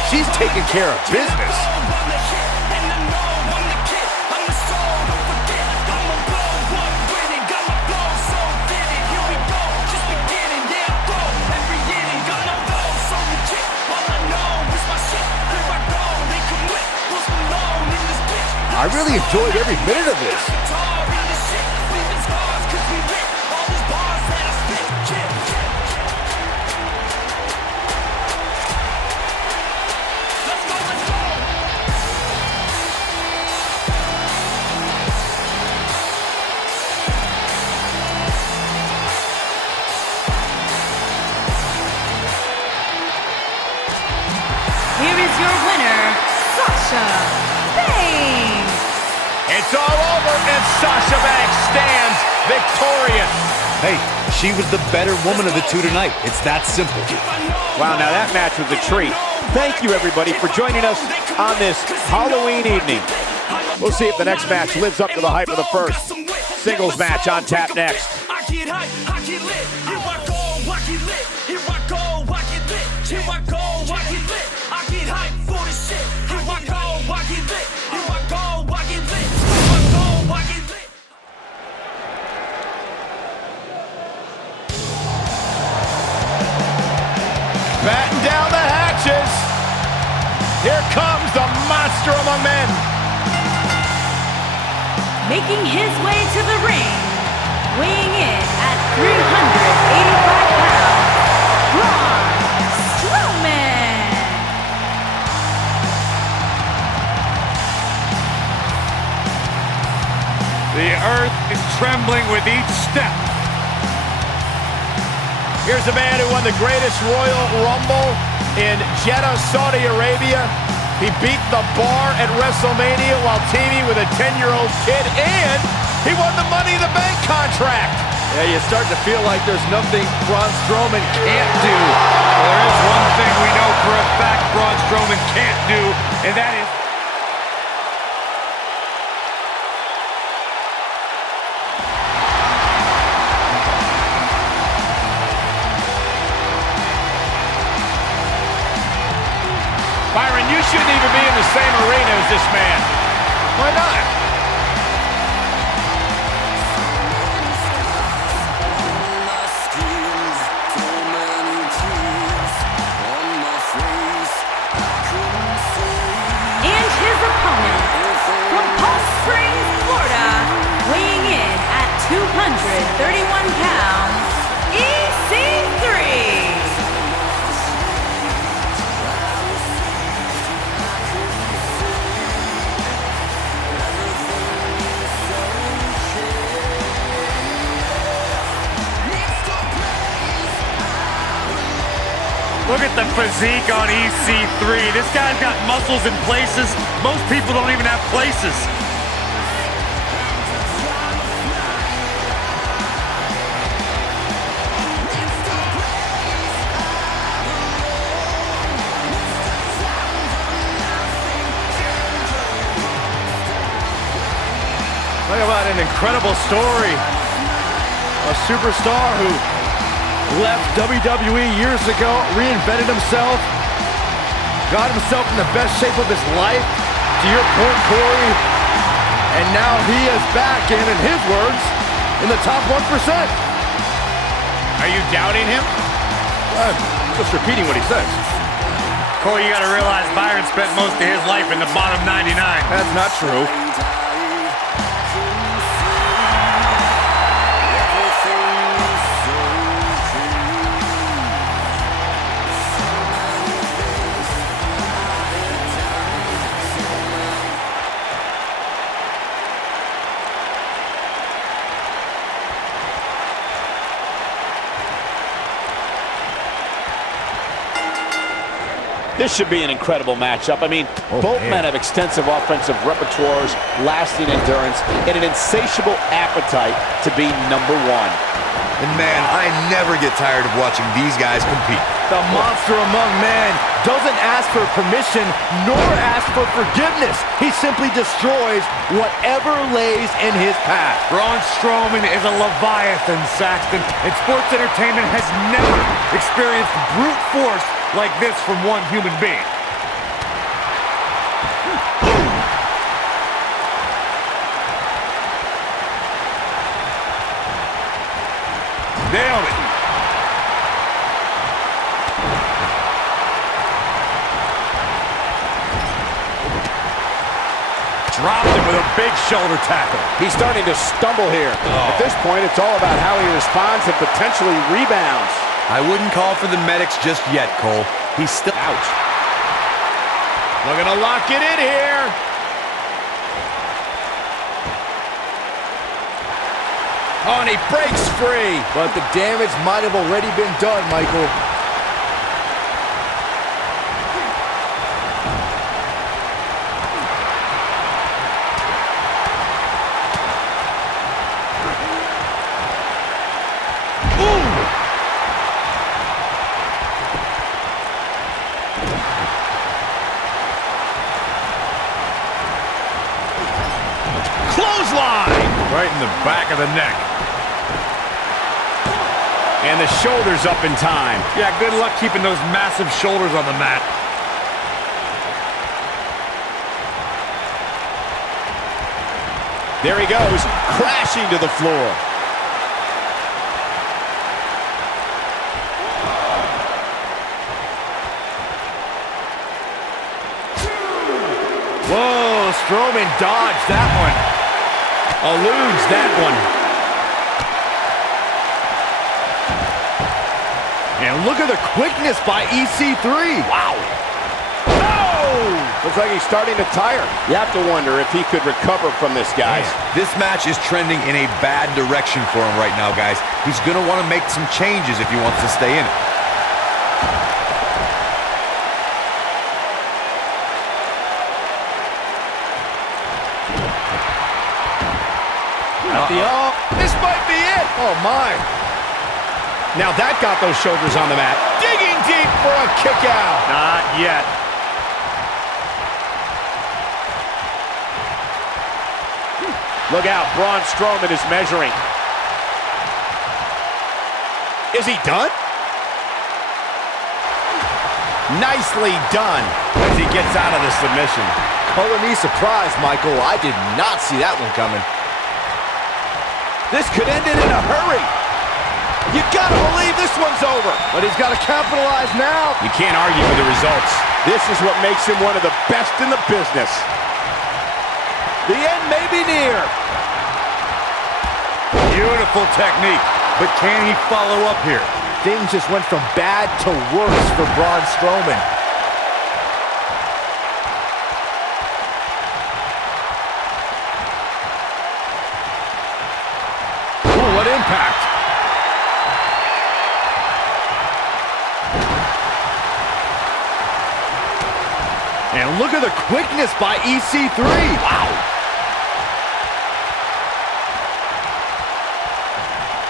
She's taking care of business. I really enjoyed every minute of this. Here is your winner, Sasha Banks. It's all over, and Sasha Banks stands victorious. Hey, she was the better woman of the two tonight. It's that simple. Wow, now that match was a treat. Thank you, everybody, for joining us on this Halloween evening. We'll see if the next match lives up to the hype of the first. Singles match on tap next. Batten down the hatches. Here comes the monster among men. Making his way to the ring, weighing in at 385 pounds, Braun Strowman. The earth is trembling with each step. Here's a man who won the greatest Royal Rumble in Jeddah, Saudi Arabia. He beat the Bar at WrestleMania while teaming with a 10-year-old kid, and he won the Money in the Bank contract. Yeah, you start to feel like there's nothing Braun Strowman can't do. Well, there is one thing we know for a fact Braun Strowman can't do, and that is... Byron, you shouldn't even be in the same arena as this man. Why not? And his opponent, from Palm Springs, Florida, weighing in at 231 pounds, EC3. Look at the physique on EC3. This guy's got muscles in places most people don't even have places. Talk about an incredible story. A superstar who left WWE years ago, reinvented himself, got himself in the best shape of his life, to your point, Corey, and now he is back in his words, in the top 1%. Are you doubting him? I'm just repeating what he says. Corey, you gotta realize Byron spent most of his life in the bottom 99. That's not true. This should be an incredible matchup. I mean, both men have extensive offensive repertoires, lasting endurance, and an insatiable appetite to be number one. And man, I never get tired of watching these guys compete. The monster among men doesn't ask for permission nor ask for forgiveness. He simply destroys whatever lays in his path. Braun Strowman is a Leviathan, Saxton, and sports entertainment has never experienced brute force like this from one human being. Nailed it. Dropped him with a big shoulder tackle. He's starting to stumble here. At this point, it's all about how he responds and potentially rebounds. I wouldn't call for the medics just yet, Cole. He's still out. Looking to lock it in here. Oh, and he breaks free. But the damage might have already been done, Michael. Clothesline! Right in the back of the neck. And the shoulders up in time. Yeah, good luck keeping those massive shoulders on the mat. There he goes, crashing to the floor. Whoa, Strowman dodged that one. Eludes that one. And look at the quickness by EC3. Wow. Looks like he's starting to tire. You have to wonder if he could recover from this, guys. This match is trending in a bad direction for him right now, guys. He's going to want to make some changes if he wants to stay in it. This might be it. Oh, my. Now that got those shoulders on the mat. Digging deep for a kick out. Not yet. Look out, Braun Strowman is measuring. Is he done? Nicely done as he gets out of the submission. Color me surprised, Michael. I did not see that one coming. This could end it in a hurry. You gotta believe this one's over. But he's got to capitalize now. You can't argue with the results. This is what makes him one of the best in the business. The end may be near. Beautiful technique. But can he follow up here? Things just went from bad to worse for Braun Strowman. Ooh, what impact. And look at the quickness by EC3. Wow.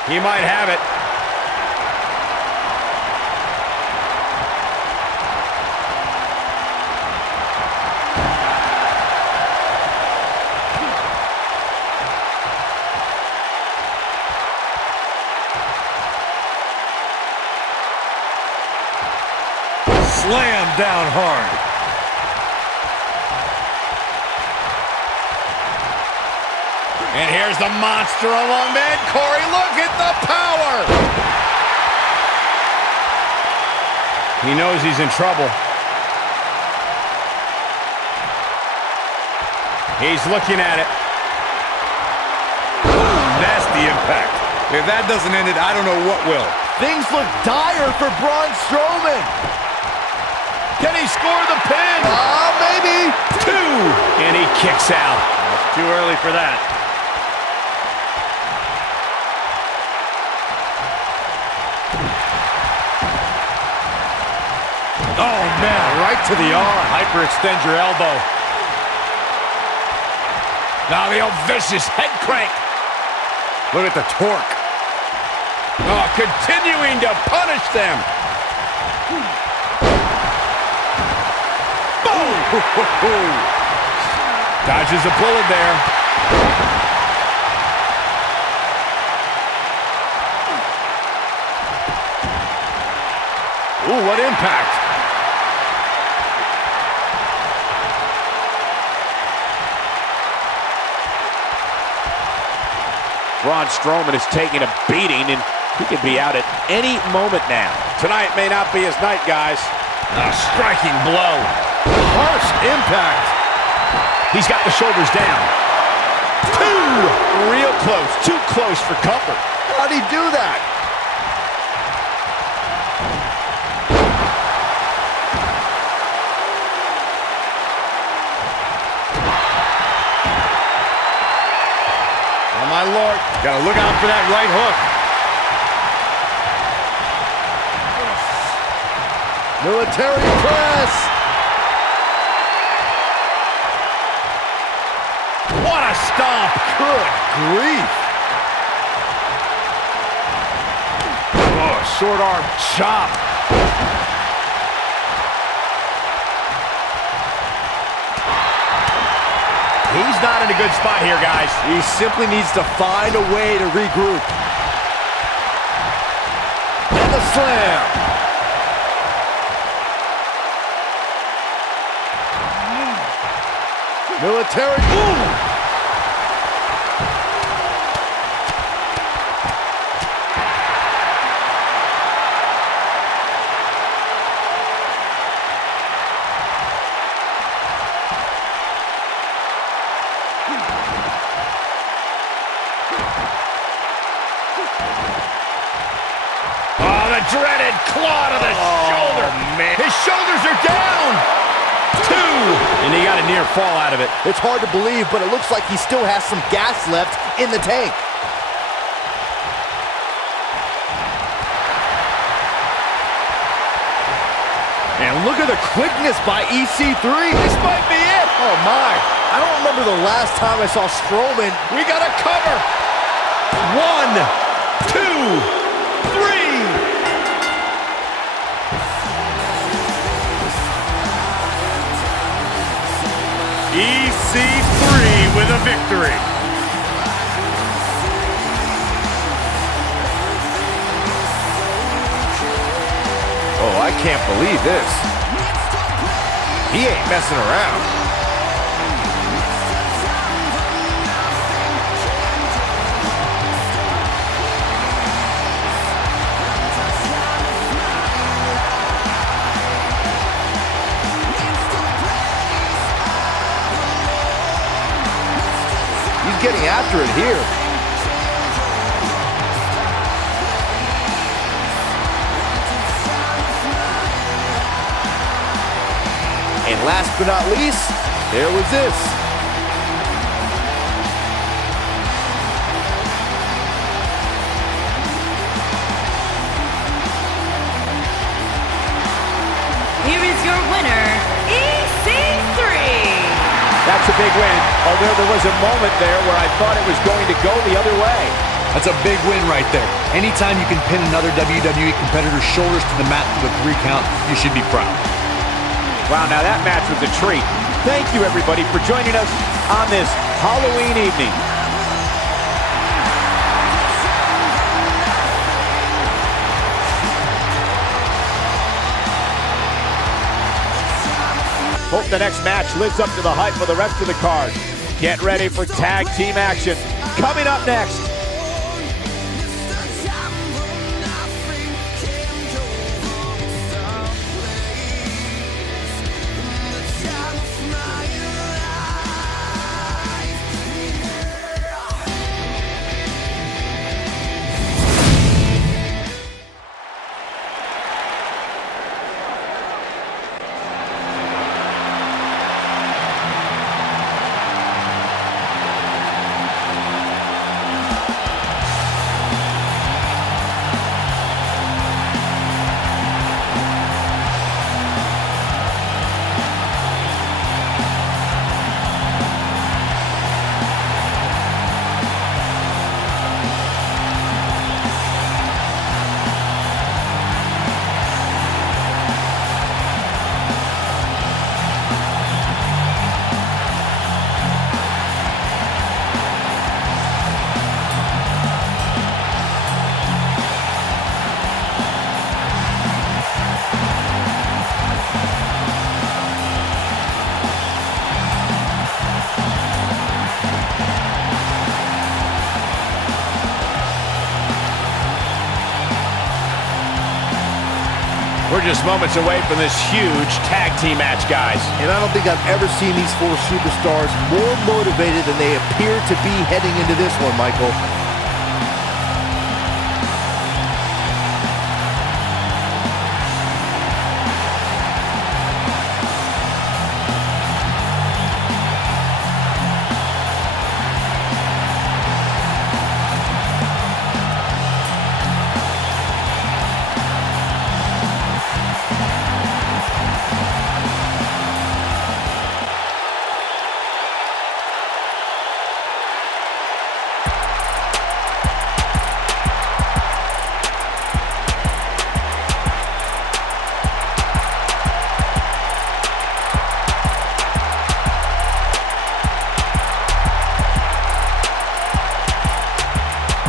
He might have it. Slam down hard. And here's the monster among men. Corey, look at the power. He knows he's in trouble. He's looking at it. Ooh, nasty impact. If that doesn't end it, I don't know what will. Things look dire for Braun Strowman. Can he score the pin? Maybe. 2. And he kicks out. It's too early for that. Oh, man, right to the arm. Hyperextend your elbow. Now the old vicious head crank. Look at the torque. Oh, continuing to punish them. Boom! Dodges a bullet there. Ooh, what impact. Braun Strowman is taking a beating, and he could be out at any moment now. Tonight may not be his night, guys. A striking blow. Harsh impact. He's got the shoulders down. Two! Real close. Too close for comfort. How'd he do that? Oh, my Lord. Gotta look out for that right hook. Military press. What a stomp. Good grief. Oh, short arm chop. He's not in a good spot here, guys. He simply needs to find a way to regroup. And the slam. Military. Ooh. Oh, the dreaded claw to the shoulder. Man. His shoulders are down. Two. And he got a near fall out of it. It's hard to believe, but it looks like he still has some gas left in the tank. And look at the quickness by EC3. This might be it. Oh, my. I don't remember the last time I saw Strowman. We got a cover. 1, 2, 3. EC3 with a victory. Oh, I can't believe this. He ain't messing around. He's getting after it here. And last but not least, there was this. Here is your winner, EC3. That's a big win, although there was a moment there where I thought it was going to go the other way. That's a big win right there. Anytime you can pin another WWE competitor's shoulders to the mat with a 3 count, you should be proud. Wow, now that match was a treat. Thank you, everybody, for joining us on this Halloween evening. Hope the next match lives up to the hype for the rest of the card. Get ready for tag team action. Coming up next. just moments away from this huge tag team match, guys. And I don't think I've ever seen these four superstars more motivated than they appear to be heading into this one, Michael.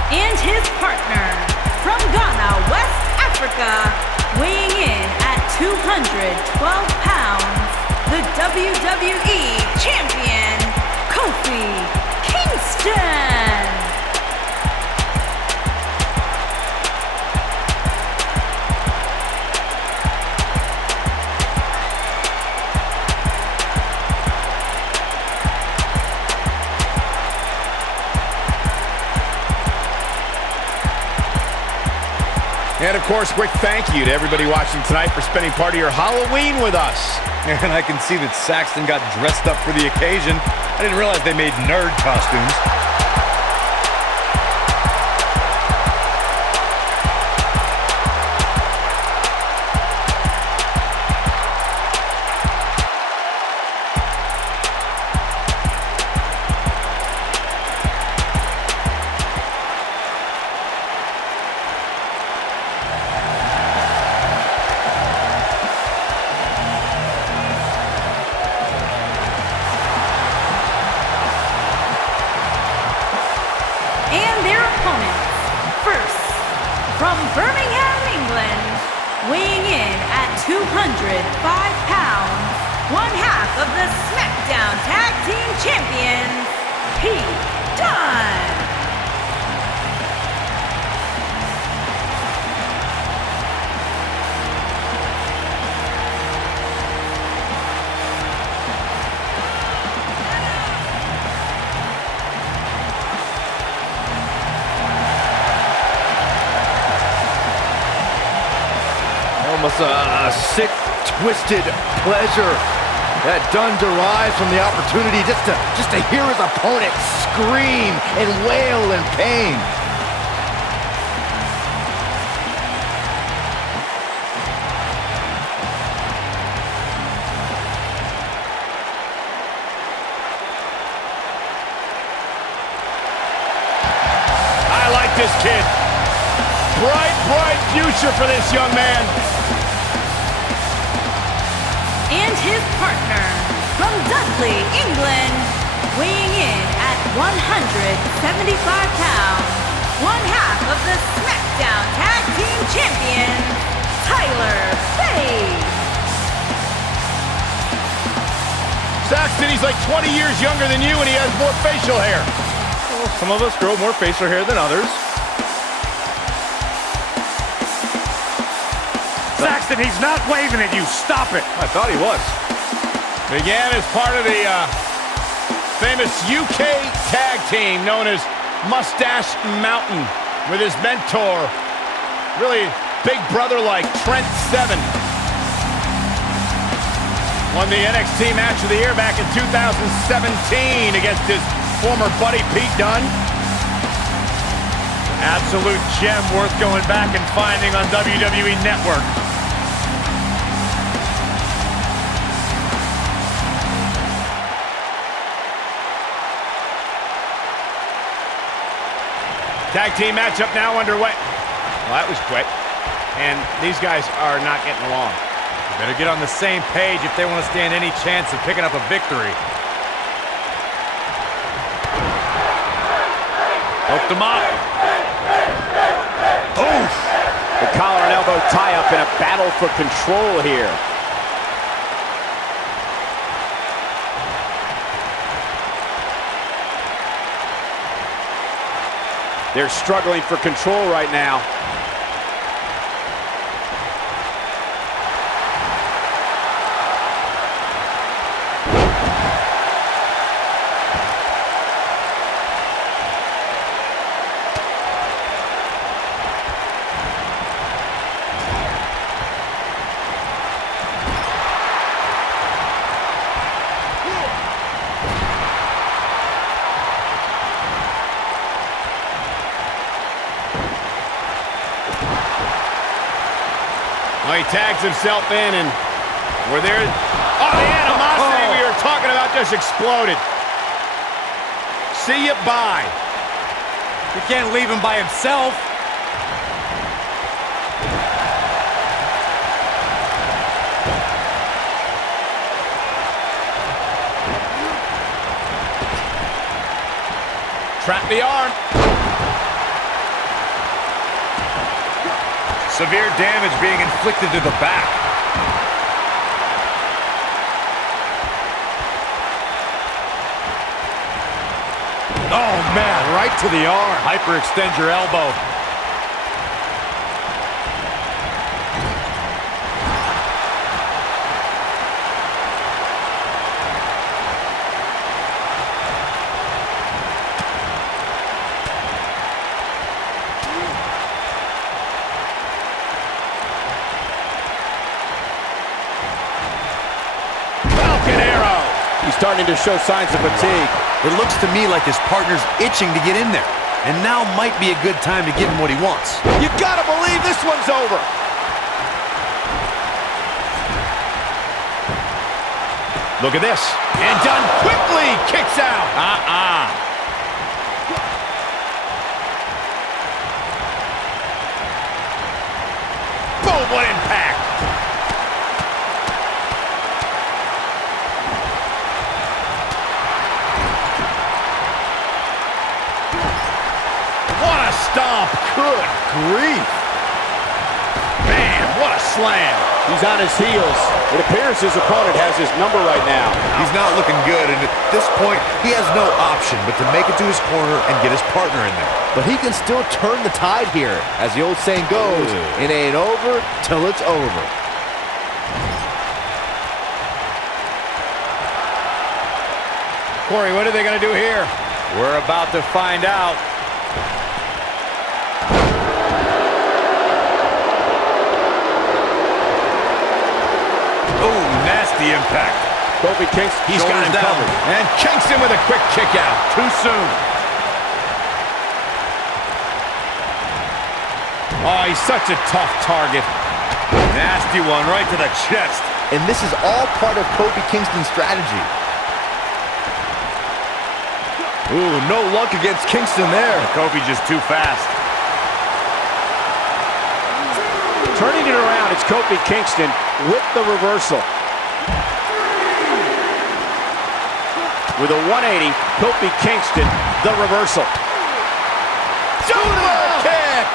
And his partner, from Ghana, West Africa, weighing in at 212 pounds, the WWE Champion, Kofi Kingston. And of course, quick thank you to everybody watching tonight for spending part of your Halloween with us. And I can see that Saxton got dressed up for the occasion. I didn't realize they made nerd costumes. And their opponents, first, from Birmingham, England, weighing in at 205 pounds, one half of the Smackdown Tag Team Champions, Pete Dunne. Almost a sick, twisted pleasure that Dunne derives from the opportunity just to hear his opponent scream and wail in pain. I like this kid. Bright, bright future for this young man. And his partner, from Dudley, England, weighing in at 175 pounds, one half of the Smackdown Tag Team Champions, Tyler Bate. Saxton, he's like 20 years younger than you and he has more facial hair. Well, some of us grow more facial hair than others. Saxton, he's not waving at you. Stop it. I thought he was. Began as part of the famous UK tag team known as Mustache Mountain with his mentor, really big brother like Trent Seven. Won the NXT Match of the Year back in 2017 against his former buddy Pete Dunne. Absolute gem worth going back and finding on WWE Network. Tag team matchup now underway. Well, that was quick. And these guys are not getting along. Better get on the same page if they want to stand any chance of picking up a victory. Hooked him up. Oof! The collar and elbow tie-up in a battle for control here. They're struggling for control right now. he tags himself in, and we're there. Oh, the animosity we were talking about just exploded. See you, bye. You can't leave him by himself. Trap the arm. Severe damage being inflicted to the back. Oh, man, right to the arm. Hyperextend your elbow. He's starting to show signs of fatigue. It looks to me like his partner's itching to get in there. And now might be a good time to give him what he wants. You gotta believe this one's over. Look at this. And done quickly. Kicks out. Boom, what impact. Stomp. Good grief. Man, what a slam. He's on his heels. It appears his opponent has his number right now. He's not looking good, and at this point, he has no option but to make it to his corner and get his partner in there. But he can still turn the tide here. As the old saying goes, it ain't over till it's over. Corey, what are they going to do here? We're about to find out. Oh, nasty impact. Kofi Kingston, he's got him covered. And Kingston with a quick kick out. Too soon. Oh, he's such a tough target. Nasty one right to the chest. And this is all part of Kofi Kingston's strategy. Ooh, no luck against Kingston there. Kofi just too fast. Turning it around, it's Kofi Kingston with the reversal. With a 180, Kofi Kingston, the reversal. Super kick!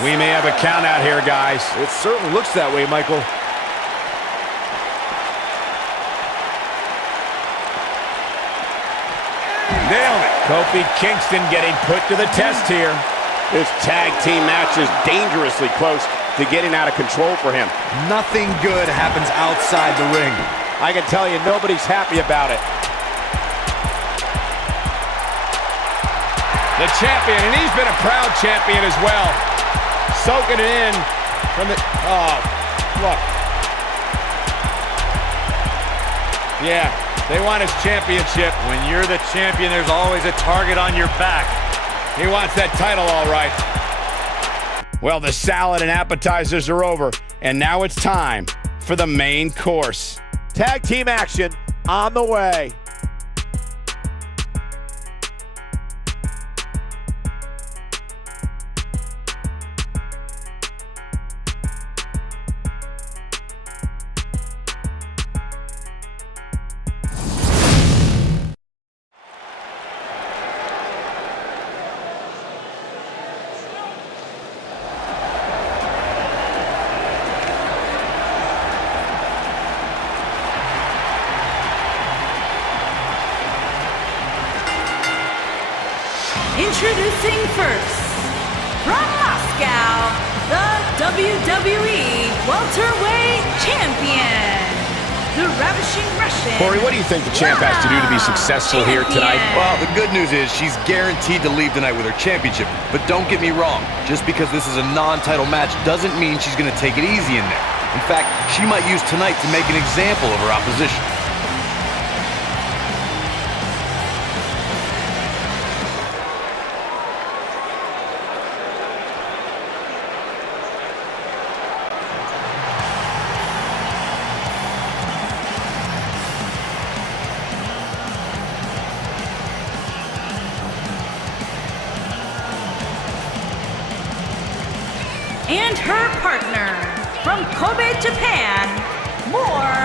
We may have a count out here, guys. It certainly looks that way, Michael. Nailed it. Kofi Kingston getting put to the test here. This tag team match is dangerously close to getting out of control for him. Nothing good happens outside the ring. I can tell you nobody's happy about it. The champion, and he's been a proud champion as well. Soaking it in from the... Oh, look. Yeah, they want his championship. When you're the champion, there's always a target on your back. He wants that title, all right. Well, the salad and appetizers are over, and now it's time for the main course. Tag team action on the way. Introducing first, from Moscow, the WWE Welterweight Champion, the Ravishing Russian. Corey, what do you think the champ has to do to be successful here tonight? Well, the good news is she's guaranteed to leave tonight with her championship. But don't get me wrong, just because this is a non-title match doesn't mean she's going to take it easy in there. In fact, she might use tonight to make an example of her opposition. And her partner from Kobe, Japan, More.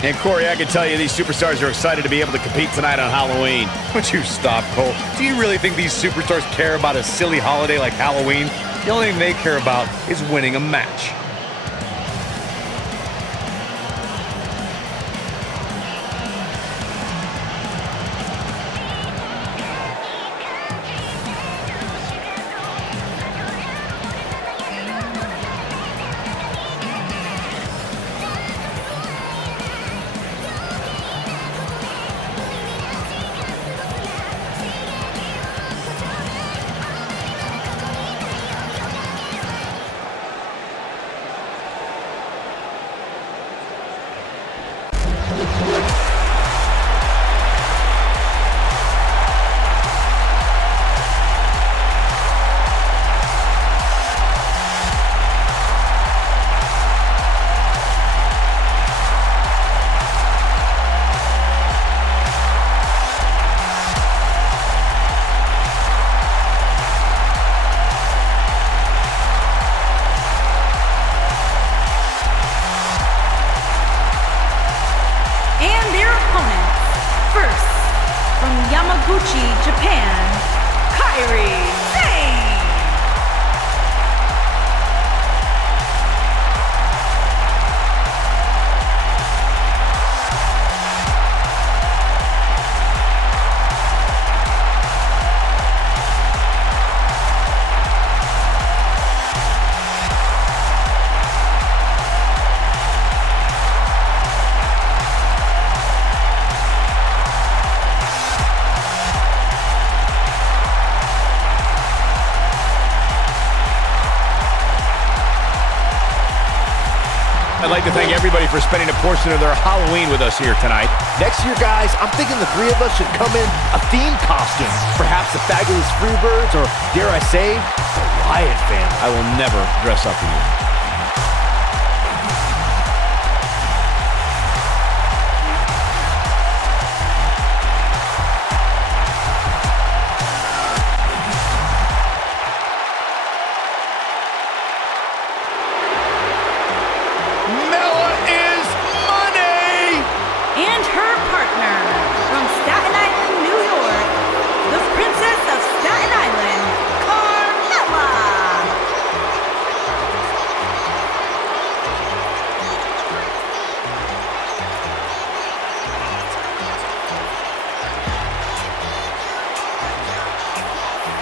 And Corey, I can tell you these superstars are excited to be able to compete tonight on Halloween. Would you stop, Cole? Do you really think these superstars care about a silly holiday like Halloween? The only thing they care about is winning a match. Yamaguchi, Japan, Kairi Sane. I'd like to thank everybody for spending a portion of their Halloween with us here tonight. Next year, guys, I'm thinking the three of us should come in a themed costume. Perhaps the Fabulous Freebirds, or dare I say, the Wyatt family. I will never dress up for you. And her partner from Staten Island, New York, the Princess of Staten Island, Carmella.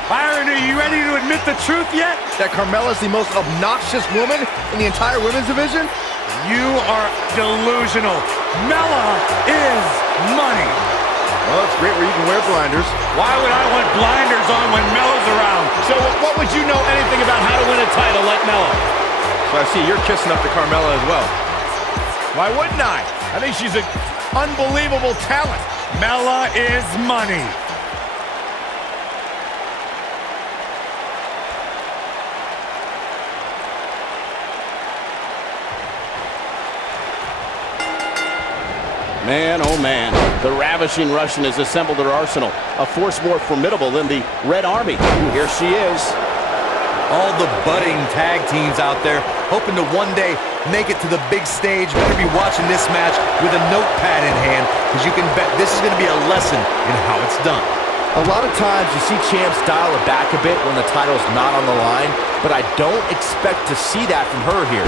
Byron, are you ready to admit the truth yet? That Carmella's the most obnoxious woman in the entire women's division? You are delusional. Mella is money. Well, it's great where you can wear blinders. Why would I want blinders on when Mella's around? So what would you know anything about how to win a title like Mella? So I see you're kissing up to Carmella as well. Why wouldn't I? I think she's an unbelievable talent. Mella is money. Man, oh man, the ravishing Russian has assembled her arsenal, a force more formidable than the Red Army. Here she is. All the budding tag teams out there hoping to one day make it to the big stage better be watching this match with a notepad in hand, because you can bet this is going to be a lesson in how it's done. A lot of times you see champs dial it back a bit when the title's not on the line, but I don't expect to see that from her here.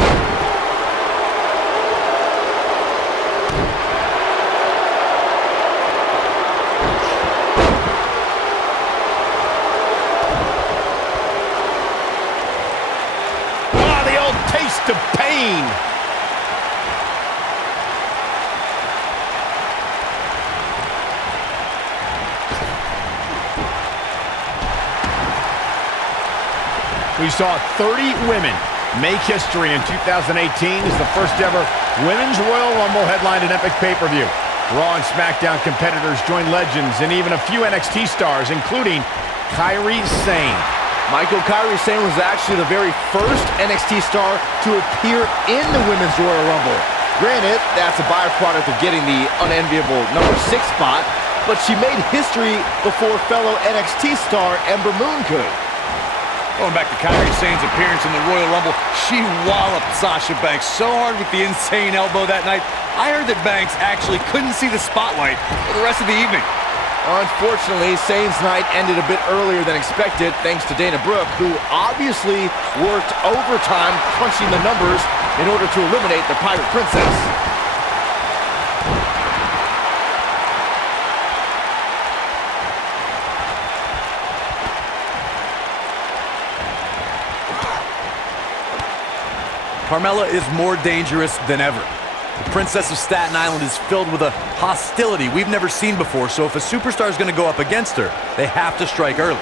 Oh, the old taste of pain. We saw 30 women make history in 2018 as the first ever Women's Royal Rumble headlined an epic pay-per-view. Raw and Smackdown competitors joined legends and even a few NXT stars, including Kairi Sane. Michael, Kairi Sane was actually the very first NXT star to appear in the Women's Royal Rumble. Granted, that's a byproduct of getting the unenviable number 6 spot, but she made history before fellow NXT star Ember Moon could. Going back to Kairi Sane's appearance in the Royal Rumble, she walloped Sasha Banks so hard with the insane elbow that night. I heard that Banks actually couldn't see the spotlight for the rest of the evening. Unfortunately, Sane's night ended a bit earlier than expected thanks to Dana Brooke, who obviously worked overtime crunching the numbers in order to eliminate the Pirate Princess. Carmella is more dangerous than ever. The Princess of Staten Island is filled with a hostility we've never seen before, so if a superstar is going to go up against her, they have to strike early.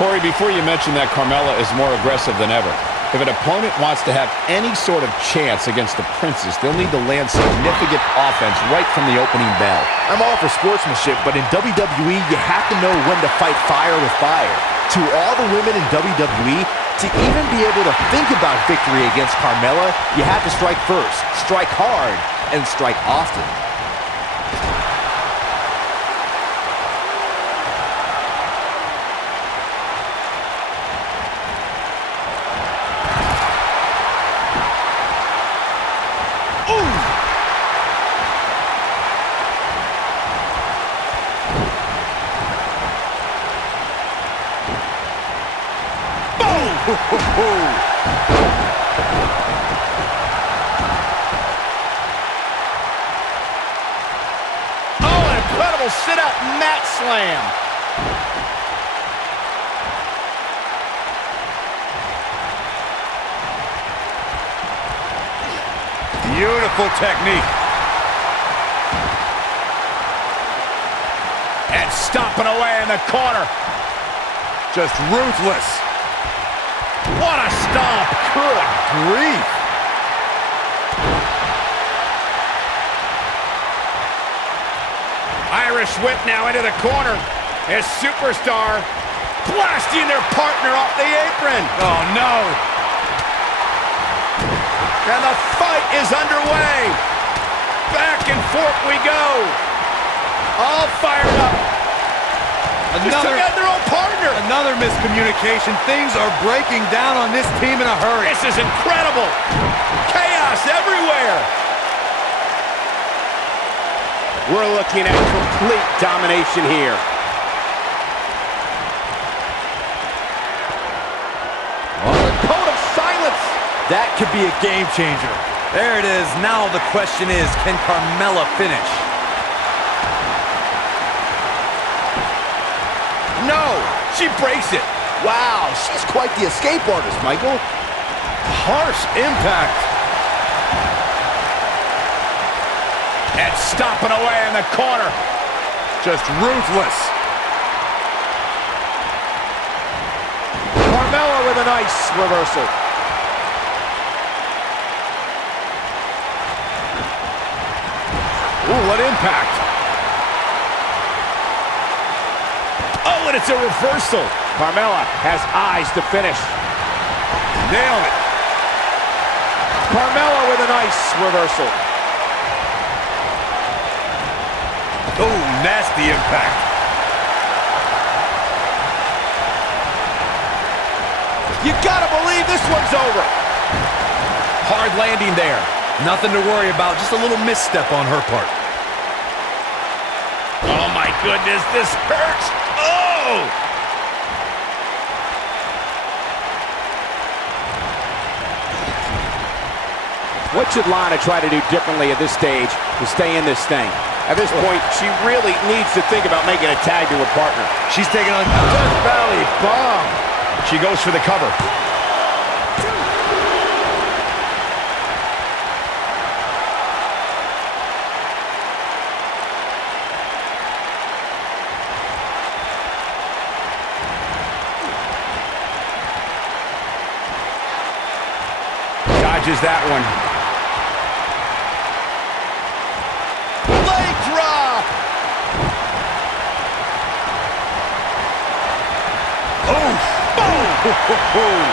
Corey, before you mention that Carmella is more aggressive than ever, if an opponent wants to have any sort of chance against the Princess, they'll need to land significant offense right from the opening bell. I'm all for sportsmanship, but in WWE, you have to know when to fight fire with fire. To all the women in WWE, to even be able to think about victory against Carmella, you have to strike first, strike hard, and strike often. Oh, an incredible sit-out mat slam. Beautiful technique. And stomping away in the corner. Just ruthless. What a stomp. Good grief. Irish whip now into the corner. His superstar blasting their partner off the apron. Oh, no. And the fight is underway. Back and forth we go. All fired up. Just took out their own partner. Another miscommunication. Things are breaking down on this team in a hurry. This is incredible. Chaos everywhere. We're looking at complete domination here. Oh, the code of silence. That could be a game changer. There it is. Now the question is, can Carmella finish? No, she breaks it. Wow, she's quite the escape artist, Michael. Harsh impact. And stomping away in the corner. Just ruthless. Carmella with a nice reversal. Ooh, what impact. Oh, and it's a reversal. Carmella has eyes to finish. Nailed it. Carmella with a nice reversal. Oh, nasty impact. You gotta believe this one's over. Hard landing there. Nothing to worry about, just a little misstep on her part. Oh my goodness, this hurts. Oh! What should Lana try to do differently at this stage to stay in this thing? At this point, she really needs to think about making a tag to her partner. She's taking on Death Valley bomb. She goes for the cover. Dodges that one. Leg drop. Oh! Boom!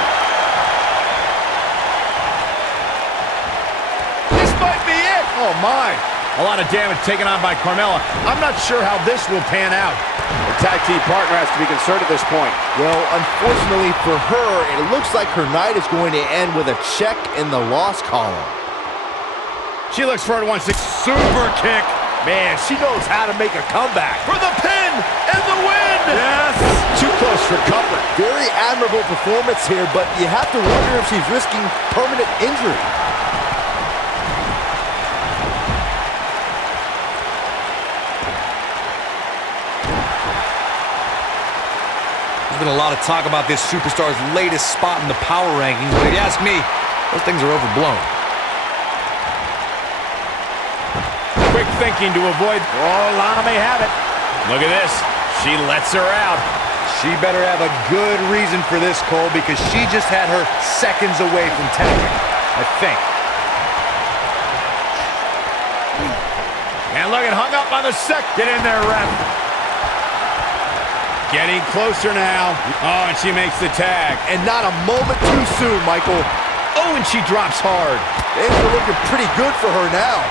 This might be it. Oh, my. A lot of damage taken on by Carmella. I'm not sure how this will pan out. The tag team partner has to be concerned at this point. Well, unfortunately for her, it looks like her night is going to end with a check in the loss column. She looks for it once. Super kick. Man, she knows how to make a comeback. For the pin and the win! Yes! Too close for comfort. Very admirable performance here, but you have to wonder if she's risking permanent injury. There's been a lot of talk about this superstar's latest spot in the power rankings, but if you ask me, those things are overblown. Quick thinking to avoid. Oh, Lana may have it. Look at this. She lets her out. She better have a good reason for this, Cole, because she just had her seconds away from tapping, I think. And look, it hung up on the second. Get in there, ref. Getting closer now. Oh, and she makes the tag. And not a moment too soon, Michael. Oh, and she drops hard. Things are looking pretty good for her now.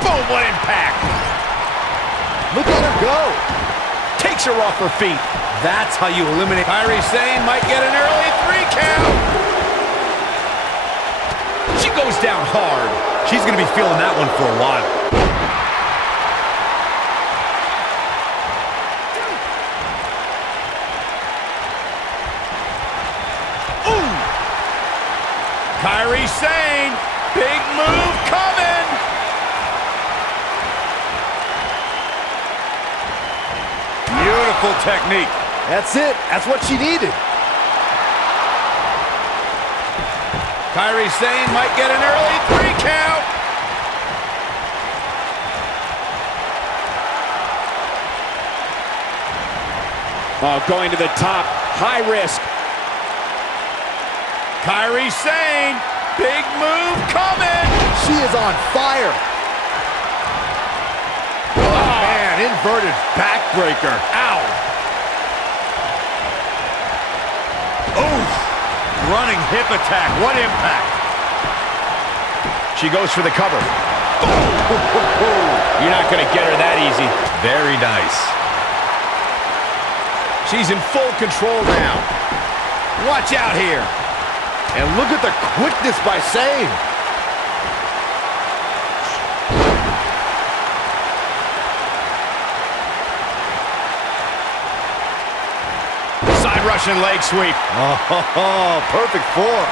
Boom, what impact. Look at her go. Takes her off her feet. That's how you eliminate. Kairi Sane might get an early 3 count. She goes down hard. She's going to be feeling that one for a while. Ooh! Kairi Sane, big move coming. Beautiful technique. That's it. That's what she needed. Kairi Sane might get an early 3 count. Oh, going to the top, high risk. Kairi Sane, big move coming. She is on fire. Oh, man, inverted backbreaker. Ow. Oh! Running hip attack. What impact? She goes for the cover. You're not going to get her that easy. Very nice. She's in full control now. Watch out here. And look at the quickness by Sane. Side Russian leg sweep. Oh, perfect form.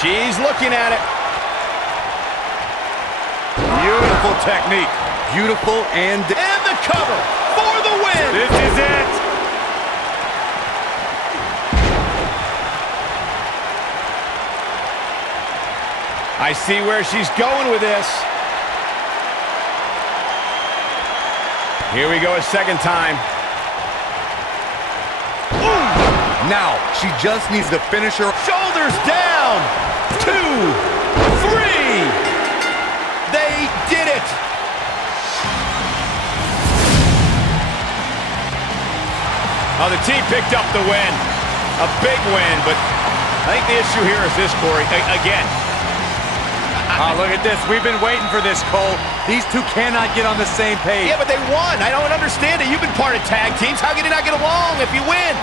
She's looking at it. Beautiful technique. Beautiful and the cover for the win. This is it. I see where she's going with this. Here we go a second time. Ooh. Now, she just needs to finish her. Shoulders down. 2, 3. They did it. Oh, the team picked up the win. A big win, but I think the issue here is this, Corey. Again. Oh, look at this. We've been waiting for this, Cole. These two cannot get on the same page. Yeah, but they won. I don't understand it. You've been part of tag teams. How can you not get along if you win?